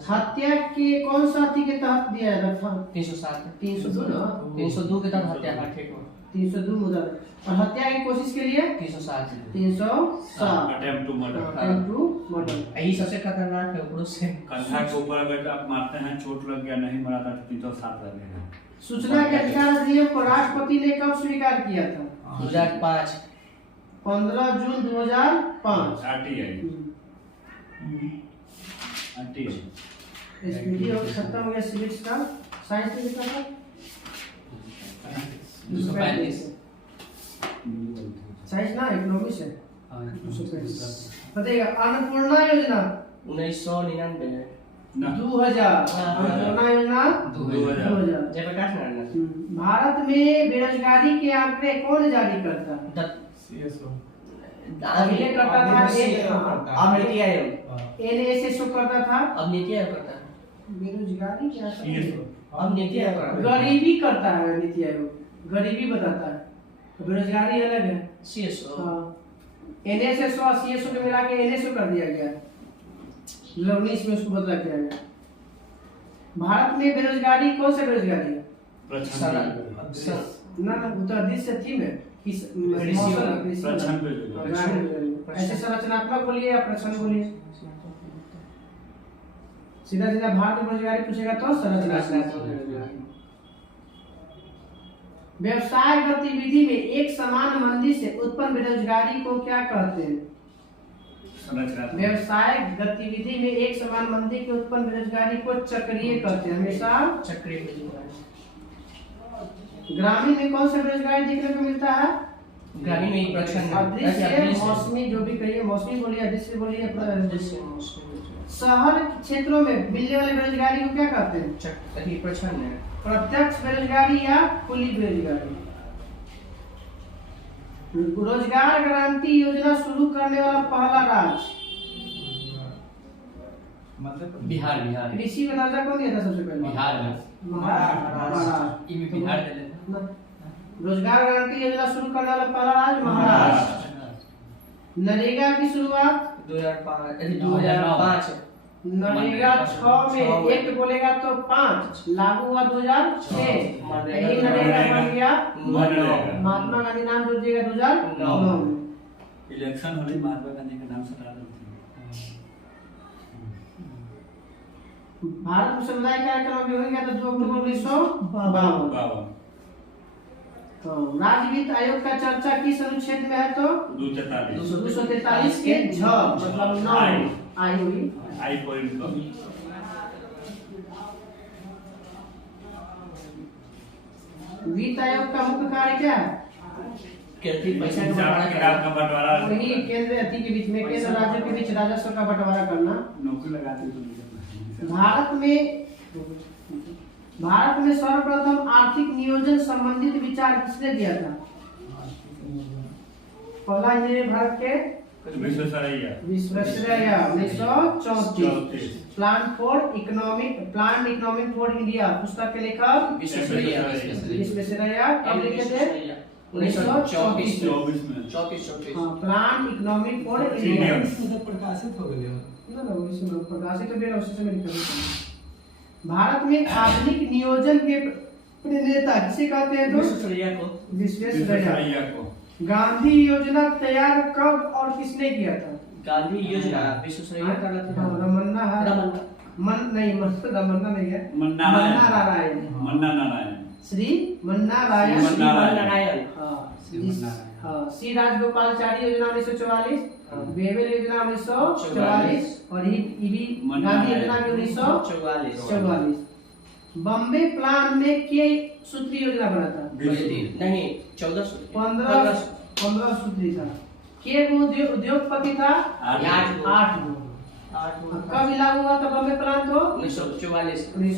हत्या के कौन सा अति के तहत दिया जाता था? 302 के तहत हत्या का ठीक हो 302 मुद्दा। और हत्या की कोशिश के लिए 307 अटेम्प्ट टू मर्डर। यही सबसे खतरनाक है ऊपर से कंधा के ऊपर अगर आप मारते हैं चोट लग गया नहीं मरा था तो 307 लगेगा। सूचना के अधिकार अधिनियम को राष्ट्रपति ने कब स्वीकार किया था? 2005 15 जून 2005। आरटीआई एसपीडी और खत्म हो गया सिविक्स का। साइंस में कितना था? 235 साइंस ना इकोनॉमिक्स है। बताइएगा अन्नपूर्णा योजना 1999 2000। अन्नपूर्णा योजना 2000। जयप्रकाश नारायण भारत में बेरोजगारी के आंकड़े कौन जारी करता है? सीएसओ पहले करता था अब नीति आयोग एनएसएसओ करता था। अब नीति आयोग करता है बेरोजगारी क्या करता है? अब नीति आयोग करता है गरीबी करता है नीति आयोग, गरीबी बताता है। बेरोजगारी अलग है। सीएसओ एनएसएसओ और सीएसओ को मिला के एनएसओ कर दिया गया। 19 में उसको बदला किया गया। भारत में बेरोजगारी कौन सा बेरोजगारी है? ना उत्तर दिश से थी में किस ऐसे संरचनात्मक बोलिए या प्रश्न बोलिए। सीधा सीधा भारत में बेरोजगारी पूछेगा तो संरचनात्मक। व्यवसाय गतिविधि में एक समान मंदी से उत्पन्न बेरोजगारी को क्या कहते हैं? व्यवसाय गतिविधि में एक समान मंदी के उत्पन्न बेरोजगारी को चक्रीय कहते हैं। हमेशा चक्रीय। ग्रामीण में कौन सा बेरोजगारी देखने को मिलता है? ग्रामीण में प्रचंड अदृश्य मौसमी, जो भी कहिए, मौसमी बोलिए अदृश्य बोलिए। शहर क्षेत्रों में मिलने वाली बेरोजगारी को क्या कहते हैं? प्रचंड है। प्रत्यक्ष बेरोजगारी या खुली बेरोजगारी। रोजगार गारंटी योजना शुरू करने वाला पहला राज्य बिहार कृषि में दर्जा कौन दिया था सबसे पहले? महाराष्ट्र बिहार रोजगार गारंटी योजना शुरू करने वाला पहला राज्य महाराष्ट्र। नरेगा की शुरुआत 2005 नरेगा 6 में एक बोलेगा तो 5 लागू हुआ 2006। यही नरेगा बन गया महात्मा गांधी नाम जोड़ दिएगा 2009 में। इलेक्शन होने महात्मा गांधी का नाम सटा देते भारत में समुदाय कार्यक्रम हो गया था 2 अक्टूबर 1952। राज्य वित्त आयोग का चर्चा किस अनुच्छेद में है? तो 243 के झ मतलब 9 आई हुई। वित्त आयोग का मुख्य कार्य क्या है? पैसा का बंटवारा वही केंद्र अति के बीच में, केंद्र राज्यों के बीच राजस्व का बंटवारा करना। नौकरी लगाते तो भारत में सर्वप्रथम आर्थिक नियोजन संबंधित विचार किसने दिया था? पहला इंजीनियर भारत के Visvesvaraya 1934। Plan economic for India पुस्तक के लेखक विश्वेश्वरैया कब लिखे थे? 1924 में। प्लान इकोनॉमिक फॉर इंडिया प्रकाशित हो गए प्रकाशित हो गया उसी समय लिखा था। भारत में आधुनिक नियोजन के प्रणेता किसे कहते हैं? तो विश्वेश्वरैया को। विश्वेश्वरैया। विश्वेश्वरैया को। गांधी योजना तैयार कब और किसने किया था? गांधी योजना विश्वेश्वरैया का रमन्ना है। रमन्ना। रमन्ना नहीं है। मन्ना नारायण। मन्ना नारायण। श्री मन्ना रायण। श्री मन्ना नारायण। हाँ, सी राजगोपालचारी योजना 1944, बेबेल योजना 1944 और गांधी योजना भी 1944। बॉम्बे प्लान में के सूत्री योजना बना था? नहीं 14 सूत्री। 15 सूत्री था। के वो उद्योगपति था? 8 गो। कब लागू हुआ था बॉम्बे प्लान को? 1944 में।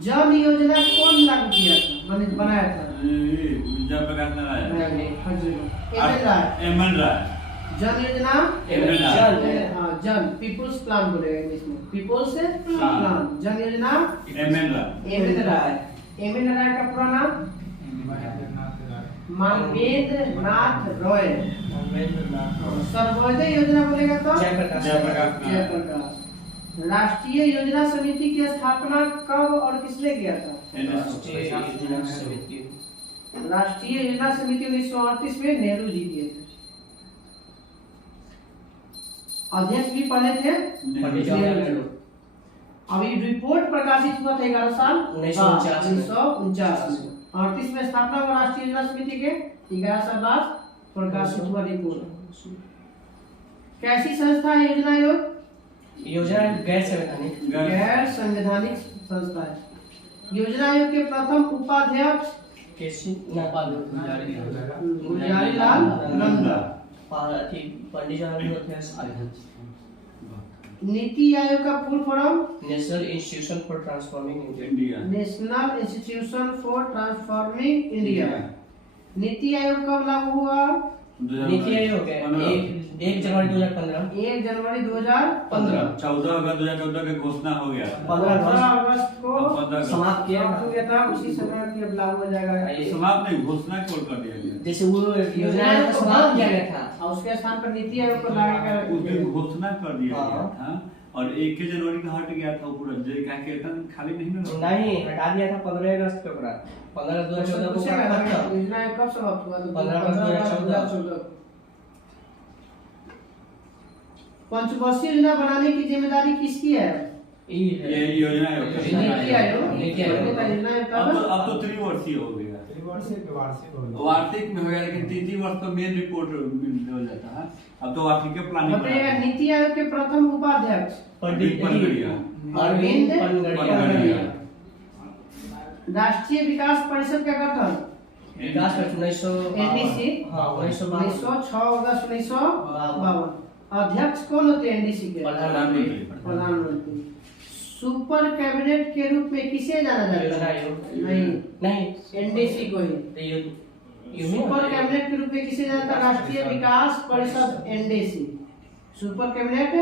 जल योजना कौन लागू किया था, मैंने बनाया था? जयप्रकाश नारायण। एमएन राय। राय। जल योजना जल पीपुल्स प्लान बोलेगा इंग्लिश में, पीपुल्स प्लान। जल योजना एमएन राय। एमएन राय का पूरा नाम? मानवेंद्र नाथ रॉय। सर्वोदय योजना बोलेगा तो? जयप्रकाश। राष्ट्रीय योजना समिति की स्थापना कब और किसने किया था? राष्ट्रीय योजना समिति। राष्ट्रीय योजना समिति 1938 में नेहरू जी किए थे। अध्यक्ष भी पहले थे पंडित जवाहरलाल नेहरू। अभी रिपोर्ट प्रकाशित हुआ था 11 साल 1949 में। 38 में स्थापना हुआ राष्ट्रीय योजना समिति के, 11 साल बाद प्रकाशित हुआ रिपोर्ट। कैसी संस्था है योजना आयोग? योजना गैर संवैधानिक संस्था है। योजना आयोग के प्रथम उपाध्यक्ष गुलजारीलाल नंदा। पंडित जवाहरलाल। नीति आयोग का full form? National institution for transforming India. National institution for transforming India. NITI Aayog कब लागू हुआ? नीति आयोग 1 जनवरी 2015। 1 जनवरी 2015। 14 अगस्त 2014 की घोषणा हो गया। 15 अगस्त को समाप्त किया था। उसी समय की अब लागू हो जाएगा। समाप्त नहीं, घोषणा क्यों कर दिया गया? जैसे वो योजना को समाप्त किया गया था और उसके स्थान पर नीति आयोग को लगाया उसकी घोषणा कर दिया गया था और 1 जनवरी का हट गया था पूरा। जे का केतन खाली नहीं ना? नहीं, हटा दिया था 15 अगस्त को। 15 अगस्त 2014 को योजना कब समाप्त हुआ? 15 अगस्त 2014। पंचवर्षीय योजना बनाने की जिम्मेदारी किसकी है? ये योजना नीति आयोग। अब तो त्रिवर्षीय हो गया। वार्षिक में हो गया, लेकिन 3 वर्ष तो मेन रिपोर्ट हो जाता है। अब तो वार्षिक के प्लानिंग बताइएगा। नीति आयोग के प्रथम उपाध्यक्ष? पंडित अरविंद पनगड़िया। राष्ट्रीय विकास परिषद का गठन? विकास परिषद 1906 अगस्त 1952। अध्यक्ष कौन होते हैं एनडीसी के? प्रधानमंत्री। सुपर कैबिनेट के रूप में किसे जाना जाता है? नहीं, एनडीसी को ही। सुपर कैबिनेट के रूप में किसे जाना जाता है? राष्ट्रीय विकास परिषद एनडीसी। सुपर कैबिनेट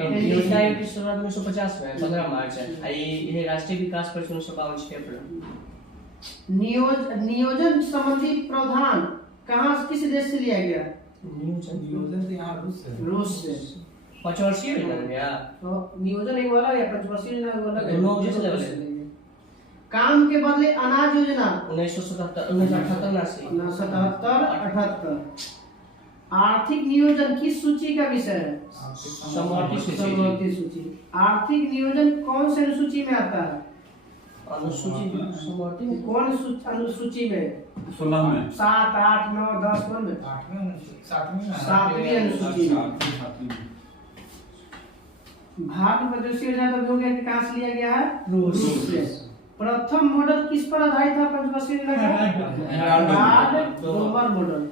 योजना आयोग की शुरुआत 1950 में 15 मार्च है। ये राष्ट्रीय विकास परिषद 1952 अप्रैल। नियोजन संबंधी प्रावधान कहाँ किस देश से लिया गया? नियोजन तो यहाँ रूस से। पंचवर्षीय योजना तो नियोजन एक वाला है, पंचवर्षीय योजना वाला है। दोनों जिस लेवल है। काम के बदले अनाज योजना 1977 78। आर्थिक नियोजन किस सूची का विषय है? समवर्ती सूची। आर्थिक नियोजन कौन से अनुसूची में आता है? अनुसूची कौन अनुसूची में? 16 में। 7, 8, 9, 10 कौन में? 7वीं अनुसूची में। भारत पंचवर्षीय योजना तो हो गया कि कहाँ से लिया गया है? रूस से। प्रथम मॉडल किस पर आधारित था पंचवर्षीय योजना का? Domar model.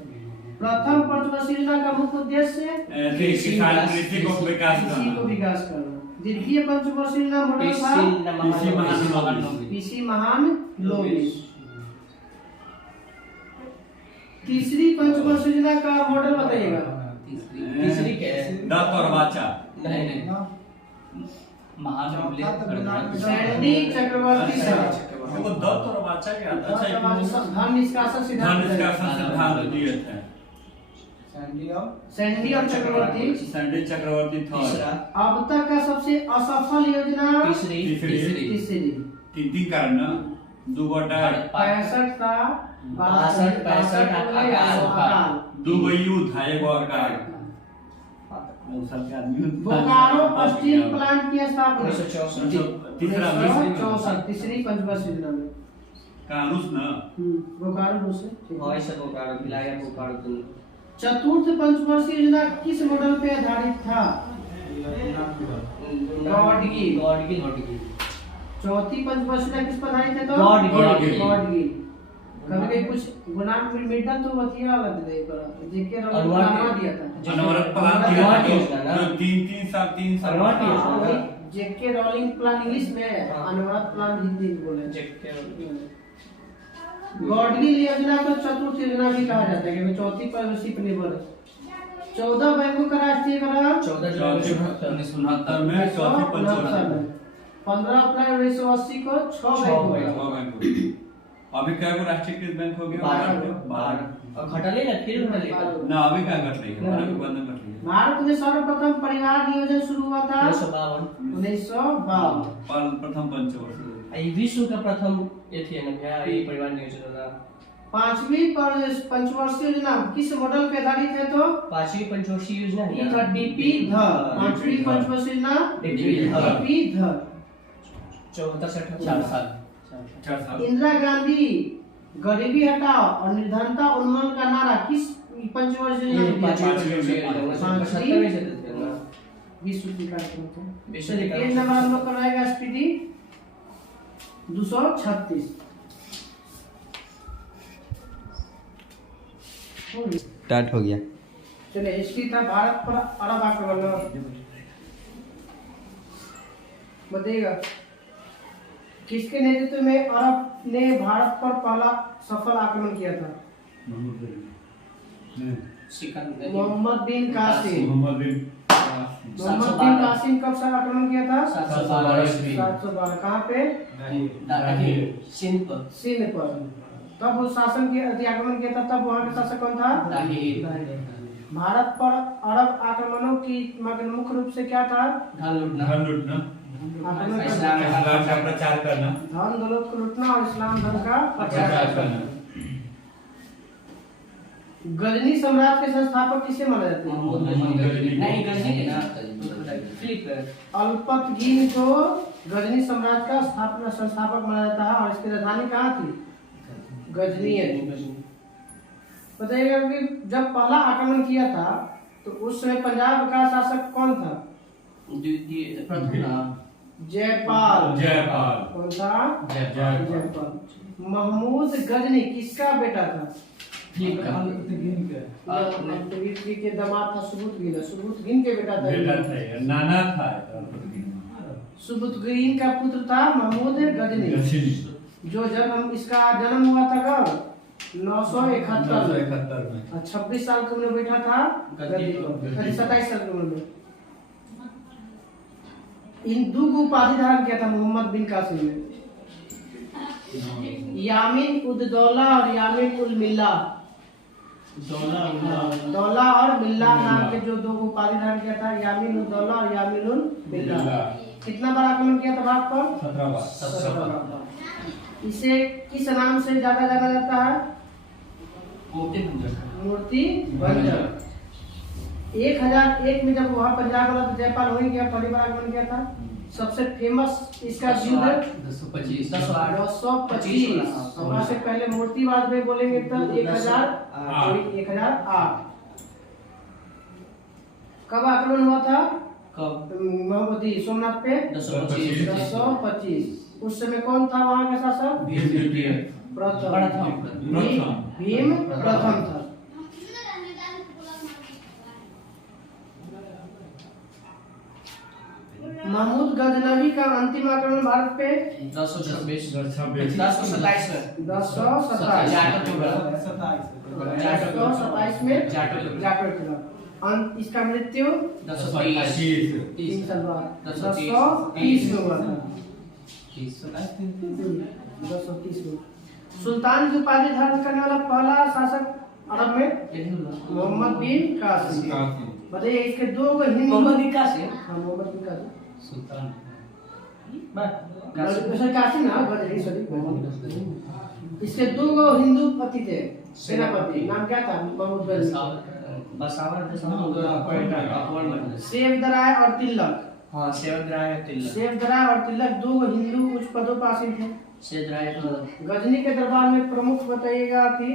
प्रथम पंचवर्षीय योजना का मुख्य उद्देश्य कृषि को विकास करना। द्वितीय पंचवर्षीय योजना मॉडल था पीसी महानलोबिस। तीसरी पंचवर्षीय योजना का मॉडल बताइएगा। तीसरी क्या है? दत्त और बाचा। नहीं, सैंडी चक्रवर्ती साहब। वो दत्त और बाचा क्या था? धन निष्कासन सिद्धांत दिए थे। सैंडी और चक्रवर्ती। सैंडी चक्रवर्ती तीसरा। थर्ड। अब तक का सबसे असफल योजना तीसरी। तीसरी। तीन कारण ना 2 गोटा 65 था 62, 65 अकाल। 2 गो युद्ध है, 1 और का सबके आदमी बोकारो स्टील प्लांट की स्थापना 1964। तीसरा 1964 तीसरी पंचवर्षीय योजना में। कानूस ना बोकारो रूस है। हाँ ऐसा बोकारो मिलाया बोकारो तुम। चतुर्थ पंचवर्षीय योजना किस मॉडल पे आधारित था? गॉडगिल। चौथी पंचवर्षीय योजना किस पर आधारित है? तो गॉडगिल। गॉडगिल। कभी कुछ गुणांक मिडल तो बतिया लग दे पर जेके अनुवाद दिया था। अनवरत प्लान अनुवाद दिया योजना ना। जो 3 साल अनुवाद योजना। जेके रोलिंग प्लान इंग्लिश में है, हाँ। अनुवाद प्लान हिंदी में बोले। जेके गॉडगिल योजना को चतुर्थ योजना भी कहा जाता है क्योंकि चौथी पंचवर्षीय पर निर्भर है। 14 बैंकों का राष्ट्रीयकरण 14 जुलाई 1969 में चौथी पंचवर्षीय 15 अप्रैल 1980 को 6 बैंक अभी क्या को राष्ट्रीयकृत बैंक हो गया? 12 और घटा ले ना फिर घटा ले ना अभी क्या घट रही है? भारत के बंद घट रही है। भारत में सर्वप्रथम परिवार नियोजन शुरू हुआ था 1952। प्रथम पंचवर्षीय ये विश्व का प्रथम ये थी ना भैया ये परिवार नियोजन वाला। पांचवी पंचवर्षीय योजना किस मॉडल पे आधारित है? तो पांचवी पंचवर्षीय योजना है ये था डीपी ध। पांचवी पंचवर्षीय योजना डीपी ध। 74 साल 4 साल। इंदिरा गांधी गरीबी हटाओ और निर्धनता उन्मूलन का नारा किस पंचवर्षीय योजना में पांचवी दिया? पंचवर्षीय योजना 75 में से थे ना विश्व की कार्यक्रम थे। विश्व चलिए, की पेज नंबर हम लोग करवाएगा एसपीटी 236। स्टार्ट हो गया। चलिए, हिस्ट्री था भारत पर अरब आक्रमण। बताइएगा किसके नेतृत्व में अरब ने भारत पर पहला सफल आक्रमण किया था? मोहम्मद बिन कासिम। मोहम्मद बिन कासिम कब सर आक्रमण किया था? 712। कहाँ पे? सिंध पर। तब वो शासन किया आक्रमण किया था, तब वहाँ का शासक कौन था? भारत पर अरब आक्रमणों की मुख्य रूप से क्या था? धन लूटना, आक्रमण इस्लाम का प्रचार करना, धन दौलत को लूटना और इस्लाम धर्म का प्रचार करना। गजनी साम्राज्य के संस्थापक किसे माना जाता है? अल्पतगीन को गजनी साम्राज्य का संस्थापक माना जाता है और इसकी राजधानी कहाँ थी? गजनी है। बताइएगा कि जब पहला आक्रमण किया था तो उस समय पंजाब का शासक कौन था? जयपाल। कौन था? जयपाल। महमूद गजनी किसका बेटा था? के दामाद था सुबुतगिन। सुबुतगिन के बेटा था। नाना था। सुबुतगिन का पुत्र था महमूद गजनी। जो जन्म इसका जन्म हुआ था कब? 971 में। 26 साल की उम्र में बैठा था गद्दी पर। 27 साल की उम्र में। इन दो को उपाधि धारण किया था मोहम्मद बिन कासिम ने, यामीन उद दौला और यामीन उल मिल्ला। दौला और मिल्ला नाम के जो दो उपाधि धारण किया था, यामीन उद दौला और यामीन उल मिल्ला। कितना बार आक्रमण किया था भारत पर? 17 बार। इसे किस नाम से ज्यादा जाना जाता है? मूर्ति भंजन। 1001 में जब वहाँ पंजाब वाला जयपाल हो गया, पहली बार आक्रमण किया था। सबसे फेमस इसका युद्ध 225। वहाँ से पहले मूर्तिवाद में बोलेंगे तो 1008। कब आक्रमण हुआ था? मोहम्मदी सोमनाथ पे 225। उस समय कौन था वहाँ का शासक? भीम प्रथम था। महमूद गजनवी का अंतिम आक्रमण भारत पे 1027 में जाटो किला। इसका मृत्यु 3 साल बाद 230 में हुआ था। 230 में। सुल्तान की उपाधि धारण करने वाला पहला शासक अरब में मोहम्मद बिन कासिम। बताइए इसके दो हिंदू मोहम्मद बिन कासिम। हाँ मोहम्मद बिन कासिम सुल्तान कासिम ना बदरी सॉरी। इसके दो हिंदू पति थे सेनापति, नाम क्या था? महमूद गजनी। सेवदराय और तिलक। हाँ सेवदराय और तिलक। सेवदराय और तिलक दो हिंदू उच्च पदों पर आसीन थे। सेवदराय तो गजनी के दरबार में प्रमुख बताइएगा कि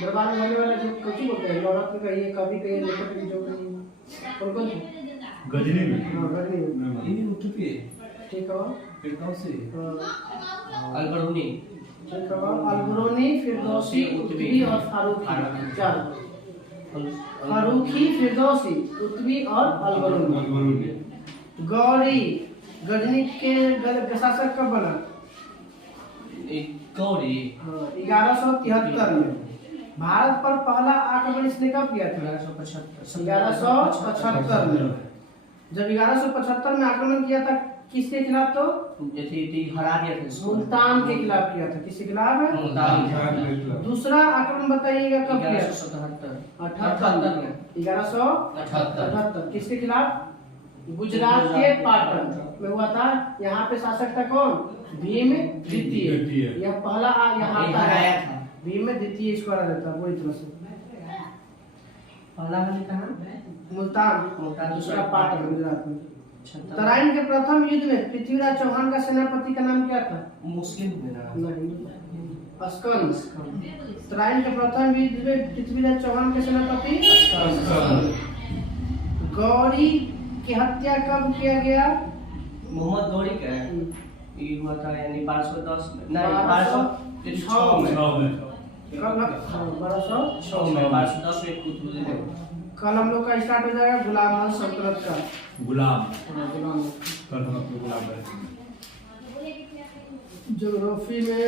दरबार में होने वाला जो कवि बोलते हैं, नवरत्न कहिए, कवि कहिए, लेखक कहिए, जो कहिए, कौन-कौन थे? गजनी में हाँ गजनी में ये उठपी ठीक है। फिरदौसी अलबरूनी, ठीक है। अलबरूनी, फिरदौसी, उतबी और फारूकी। चार फारूकी, फिरदौसी, उतबी और अलबरूनी। गौरी गजनी के शासक कब बना? गौरी 1173 में। भारत पर पहला आक्रमण इसने कब किया था? 1175 में। जब 1175 में आक्रमण किया था किसके खिलाफ? तो हरा दिया था इसको। मुल्तान के खिलाफ किया था। किसके खिलाफ है? मुल्तान। दूसरा आक्रमण बताइएगा कब किया? 1178 में। 1178 किसके खिलाफ? गुजरात के पाटन में हुआ था। यहाँ पे शासक था कौन? भीम द्वितीय। यह पहला यहाँ हराया था। भीम द्वितीय इसको हरा देता वही तरह से। पहला मैंने कहा मुल्तान, दूसरा पाटन गुजरात में। तराइन के प्रथम युद्ध में पृथ्वीराज चौहान का सेनापति का नाम क्या था? मुस्लिम नहीं, अस्कन। तराइन के प्रथम युद्ध में पृथ्वीराज चौहान के सेनापति अस्कन। गौरी की हत्या कब किया गया? मोहम्मद गौरी का ये हुआ था यानी 510 में, नहीं 506 में। कब? 1206 में 510 में कुतुबुद्दीन। कल हम लोग का स्टार्ट हो जाएगा गुलाम सल्तनत का। गुलाम गुलाम गुलाम ज्योग्राफी में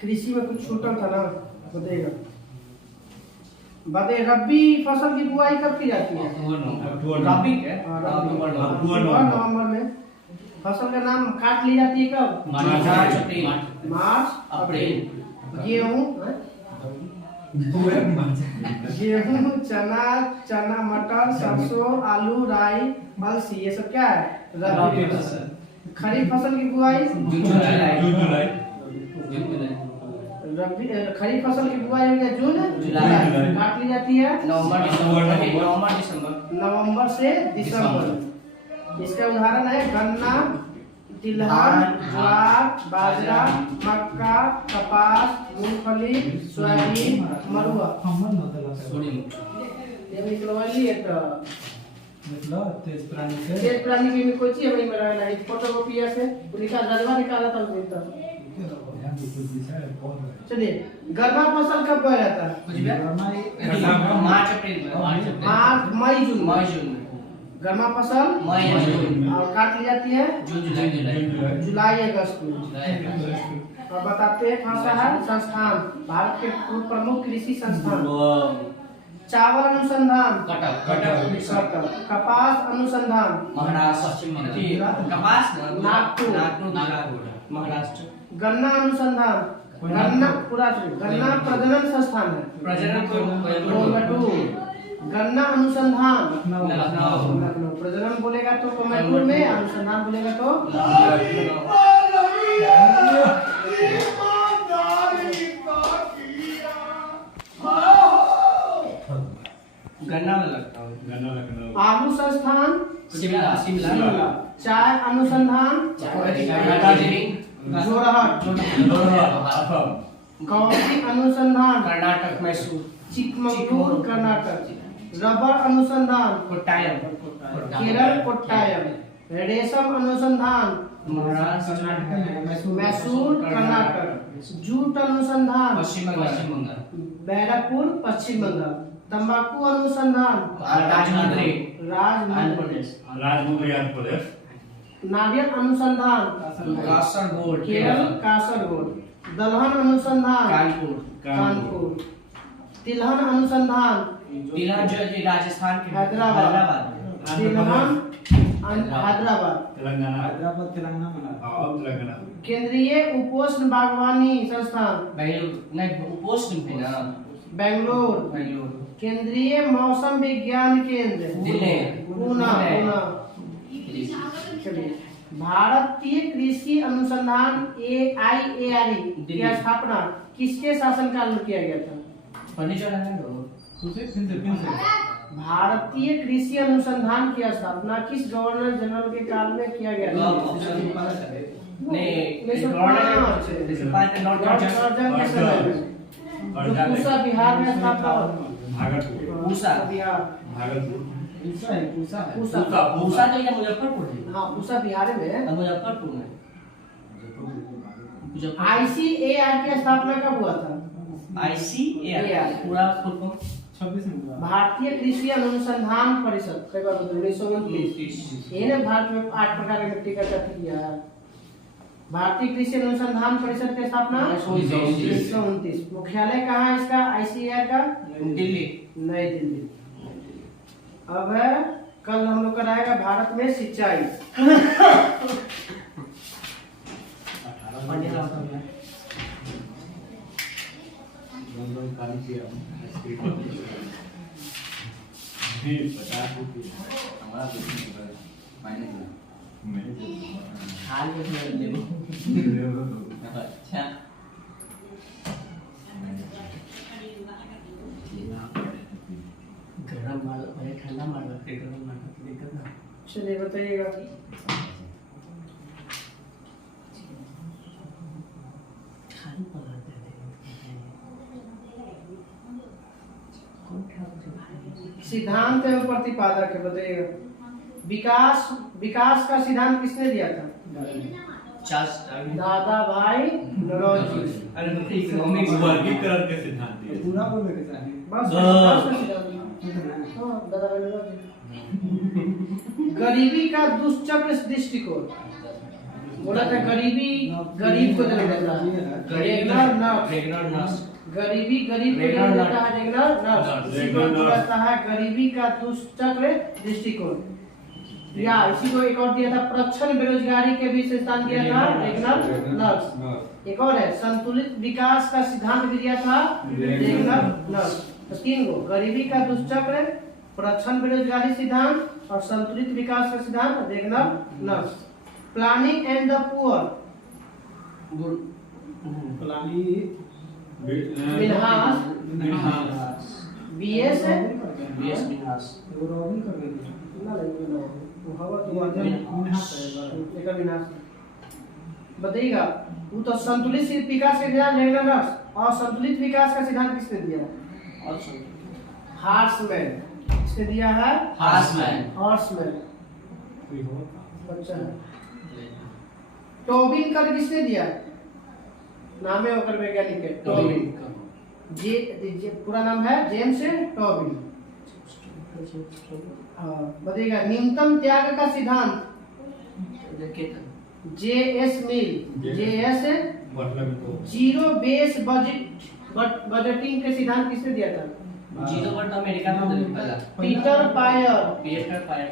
कृषि में कुछ छूटा था ना, बताइएगा। बताइए रबी फसल की बुआई कब की जाती है? रबी के नवंबर में। फसल का नाम काट ली जाती है कब? मार्च अप्रैल। गेहूँ, चना, मटर, सरसों, आलू, राई, अलसी, ये सब क्या है? रबी फसल। खरीफ फसल की बुआई जुलाई। खरीफ फसल की बुआई हो गया जून जुलाई। काट ली जाती है नवंबर से दिसंबर। इसका उदाहरण है गन्ना, तिलहन, ज्वार, बाजरा, मक्का, कपास, मूंगफली, सोयाबीन, मरुआ। ये निकलवाली है तो तेज प्राणी की कोई चीज नहीं बना है। फोटोकॉपी से निकाला था मिलता। चलिए गन्ना फसल कब बोया जाता है? मार्च अप्रैल मार्च मई जून। गन्ना फसल मई जून और काट ली जाती है जुलाई अगस्त में। और बताते हैं कौन सा है संस्थान? भारत के प्रमुख कृषि संस्थान। चावल अनुसंधान कटक। कपास अनुसंधान महाराष्ट्र। कपास नागपुर। महाराष्ट्र। गन्ना अनुसंधान गन्ना प्रजनन संस्थान है कोयम्बटूर। गन्ना अनुसंधान लखनऊ। प्रजनन बोलेगा तो कोयम्बटूर में, अनुसंधान बोलेगा तो गन्ना में लखनऊ। आलू संस्थान शिमला। चाय अनुसंधान जोरहट। कॉफी अनुसंधान कर्नाटक मैसूर। चिकमंगलूर कर्नाटक। रबर अनुसंधान कोट्टायम केरल कोट्टायम। रेशम अनुसंधान मैसूर कर्नाटक। जूट अनुसंधान पश्चिम बंगाल। बैरकपुर पश्चिम बंगाल। तंबाकू अनुसंधान राजमुंद्री आंध्र प्रदेश। नारियल अनुसंधान कासरगोड केरल कासरगोड। दलहन अनुसंधान कानपुर। तिलहन अनुसंधान राजस्थान के हैदराबाद। तिलहन हैदराबाद। तेलंगाना। हैदराबाद तेलंगाना में हाँ, तेलंगाना। केंद्रीय उपोष्ण बागवानी संस्थान बेंगलुरु नहीं उपोष्ण में ना बेंगलोर। बेंगलुरु। केंद्रीय मौसम विज्ञान केंद्र दिल्ली। पूना। चलिए, भारतीय कृषि अनुसंधान AIARE की स्थापना किसके शासनकाल में किया गया था? फर्नीचर है ना फिर से भारतीय कृषि अनुसंधान की स्थापना किस गवर्नर जनरल के काल में किया गया था? नहीं जो पूसा बिहार में स्थापना हुआ। भागलपुर। पूसा बिहार। भागलपुर। पूसा पूसा। पूसा तो ये मुजफ्फरपुर है। हाँ, पूसा बिहार में है। मुजफ्फरपुर में ICAR की स्थापना कब हुआ था? ICAR पूरा फुल फॉर्म 26 में भारतीय कृषि अनुसंधान परिषद कई बार 1929। इन्हें भारत में 8 प्रकार की मिट्टी का चक्र किया है। भारतीय कृषि अनुसंधान परिषद की स्थापना 1929। मुख्यालय कहाँ है इसका ICAR का? दिल्ली। नई दिल्ली। अब है कल हम लोग कराएगा भारत में सिंचाई। हाल में अच्छा गरम माल पहले ठंडा माल रखते गरम माल की दिक्कत ना। चलिए बताइएगा। खाली पकड़ दे सिद्धांत एवं प्रतिपादक है, बताइएगा। विकास का सिद्धांत किसने दिया था? दादा भाई नौरोजी। वर्गीकरण के सिद्धांत दिए। पूरा बोलने के चाहिए बस दादा भाई नौरोजी। गरीबी का दुष्चक्र दृष्टिकोण बोला था। गरीबी गरीब को जन्म देता है। Ragnar nurse. गरीबी गरीब को जन्म देता है। Ragnar nurse. इसी को कहता है गरीबी का दुष्चक्र दृष्टिकोण। या इसी को एक और दिया था प्रच्छन्न बेरोजगारी के भी सिद्धांत दिया था रेगनर नर्स। एक और है संतुलित विकास का सिद्धांत भी दिया था रेगनर नर्स। तो 3 गो गरीबी का दुष्चक्र, प्रच्छन्न बेरोजगारी सिद्धांत और संतुलित विकास का सिद्धांत Ragnar Nurkse. Planning and the poor प्लानी मिन्हास BS है। BS मिन्हास वो रॉबिन कर देंगे ना नहीं वो हवा तो मिन्हास है एक विनाश। बताइएगा वो तो संतुलित विकास का सिद्धांत रेगनर नर्स और संतुलित विकास का सिद्धांत किसने दिया? और हार्समैन। किसने दिया है? हार्समैन। अच्छा है। टोबिन कर किसने दिया? नाम है ओकर वैज्ञानिक है टोबिन। जे पूरा नाम है जेम्स टोबिन। बताइएगा न्यूनतम त्याग का सिद्धांत JS मिल। JS जीरो बेस बजटिंग के सिद्धांत किसने दिया था? जीरो बट अमेरिका में पहला पीटर पायर।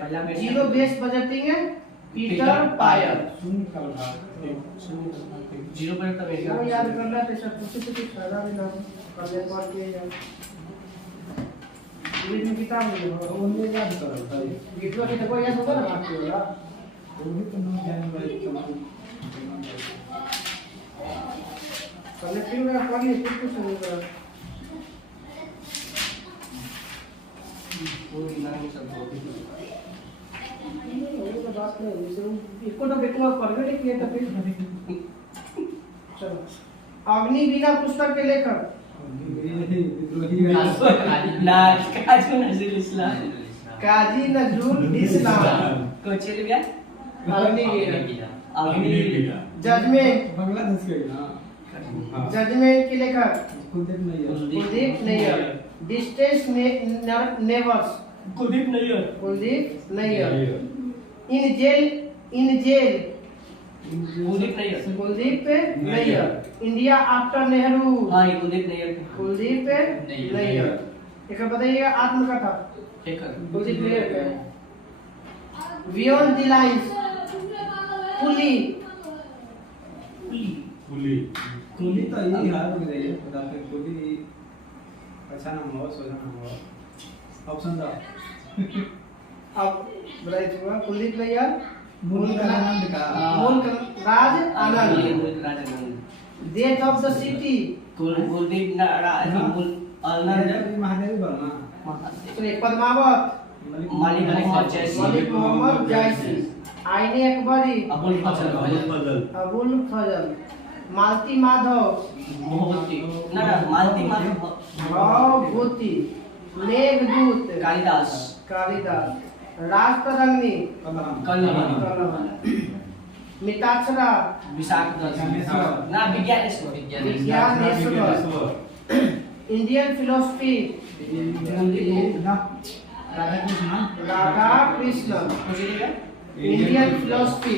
पहला जीरो बेस बजटिंग है Peter Pyhrr. Zero but America क्या याद करना तो सब कुछ कुछ फायदा भी ना करने पर के यार ये में किताब नहीं है उन्हें याद करो भाई वीडियो के देखो याद होगा ना आपको यार। उन्हें तो ना ध्यान भाई कनेक्टिंग में पढ़िए कुछ नहीं करा कोई नाम सब हो वो तो बात नहीं है। इसको तो बेटवा पढ़ने किए तो फिर चलो। अग्निवीणा पुस्तक के लेखक काजी नजरुल इस्लाम। अग्निवीणा। जजमेंट बांग्लादेश के ना जजमेंट के लेखक Kuldip Nayar. Distant neighbours Kuldip Nayar. In jail Kuldip Nayar. India after Nehru Kuldip Nayar. एक बताइएगा आत्मकथा कुलदीप नैयर का बियॉन्ड द लाइंस, कुली, पुली कुली तो यही हाल हो गई है, बता फिर कुली अच्छा नाम हो, सोचा नाम हो। ऑप्शन दो। अब बताइए हुआ कुली भैया मूल का नाम लिखा। मुल्क Raj Anand, Mulk Raj Anand. Death of the city, Kuldeep Mulk Anand. Mahadev Verma. Padmaavat, Malik Mohammad जैसी। मलिक मोहम्मद जैसी, आईने अकबरी, अबुल फजल। अबुल फजल, मालती माधव, मोहब्बती ना मालती भवभूति, मेघदूत, कालिदास। कालिदास, राष्ट्ररंगनी, कलम। मिताक्षरा, विशाख दत्त ना विज्ञानेश्वर। Vijnaneshwara, Indian philosophy, Radha Krishna. राधा कृष्ण, कुछ लिखा Indian philosophy,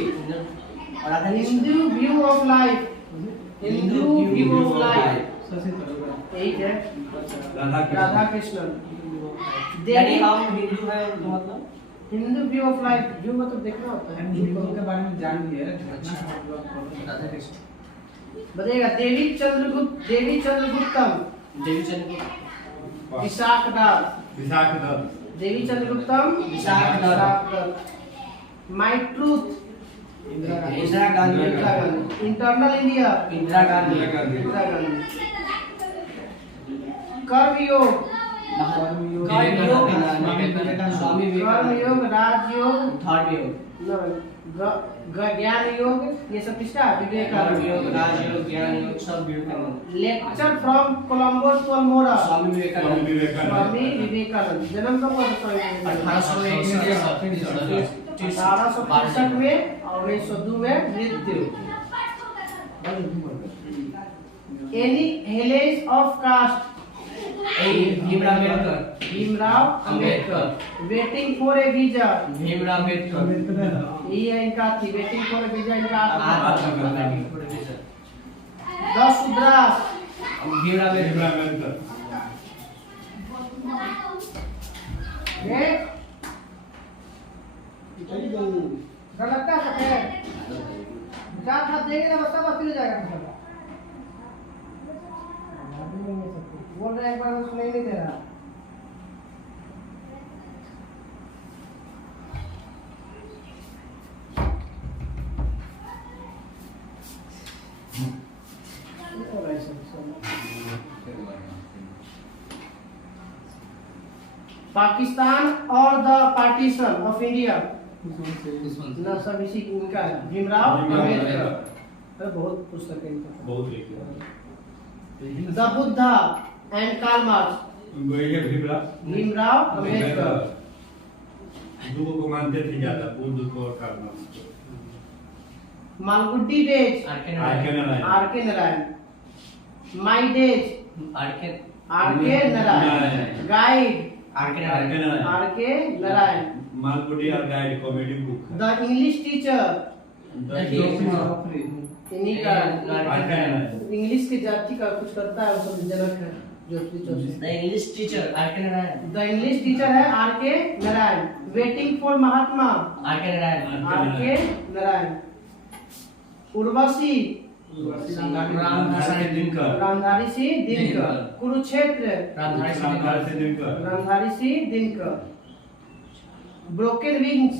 Radha Hindu view of life, Hindu view of life, Shashi Tharoor. यही है राधा कृष्ण। यानी हम हिंदू हैं तो मतलब Hindu view of life, view मतलब देखना होता है। हिंदू के बारे में जान लिए। राधा कृष्ण। बताइएगा Devi Chandragupt, Devi Chandraguptam, Devi Chandra Vishakh Das, Vishakh Dutt, Devi Chandraguptam, Vishakh Dutt. My truth, Indira Gandhi. Internal India, Indira Gandhi. Indira Gandhi. Karmayog, Swami कर्मयोग, राजयोग, धर्मयोग, ज्ञान योग, ये सब किसका? कर्मयोग, विवेकानंद। राजयोग, ज्ञान योग सब Vivekanand. Lecture from Colombo to Almora, Swami Vivekanand. Swami Vivekanand. जन्म कब हुआ था स्वामी विवेकानंद? 1863 में और 1902 में मृत्यु। Annihilation of caste, Bhimrao Ambedkar. Bhimrao Ambedkar. Waiting for a visa, Bhimrao Ambedkar. ये इनका थी, वेटिंग फॉर ए वीजा इनका भीमराव द सुद्रास, अम्बेडकर। ये गलत है। चार हाथ देंगे ना बच्चा बस मिल जाएगा। बोल रहे हैं एक बार मैं सुनाई नहीं दे रहा। पाकिस्तान और द पार्टीशन ऑफ इंडिया, ना सब इसी इनका है, भीमराव अम्बेडकर। बहुत पुस्तक है इनका। बहुत लिखे the Buddha and Karl Marx, ये भीमराव अम्बेडकर। दो को मानते थे ज्यादा, बुद्ध को और कार्ल मार्क्स को। Malgudi days, are K Narayan. My days, are K Narayan. Guide, are K Narayan. Malgudi और गाइड कॉमेडी बुक है। द इंग्लिश टीचर, इन्हीं का इंग्लिश के जाति का कुछ करता है, वो सब जनक है जो the English teacher R K Narayan. The English teacher है R K Narayan. Waiting for Mahatma, R K Narayan. R K Narayan. Urvashi, Ramdhari Dinkar. Ramdhari Singh Dinkar. Kurukshetra, Ramdhari Singh Dinkar. Ramdhari Singh Dinkar. Broken wings,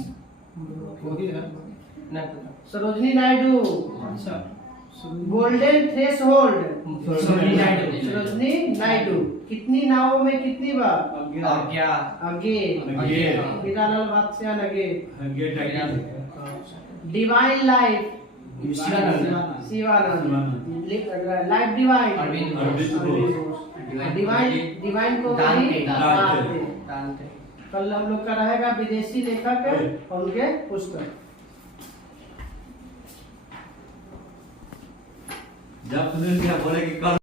Sarojini Naidu. Golden threshold, Sarojini Naidu. कितनी नावों में कितनी बार? आगे। हीरालाल बादशाह नगे। Divine life, Shivananda. Life divine, divine को दांते। कल हम लोग का रहेगा विदेशी लेखक और उनके पुस्तक। जब सुनील भैया बोले कि कल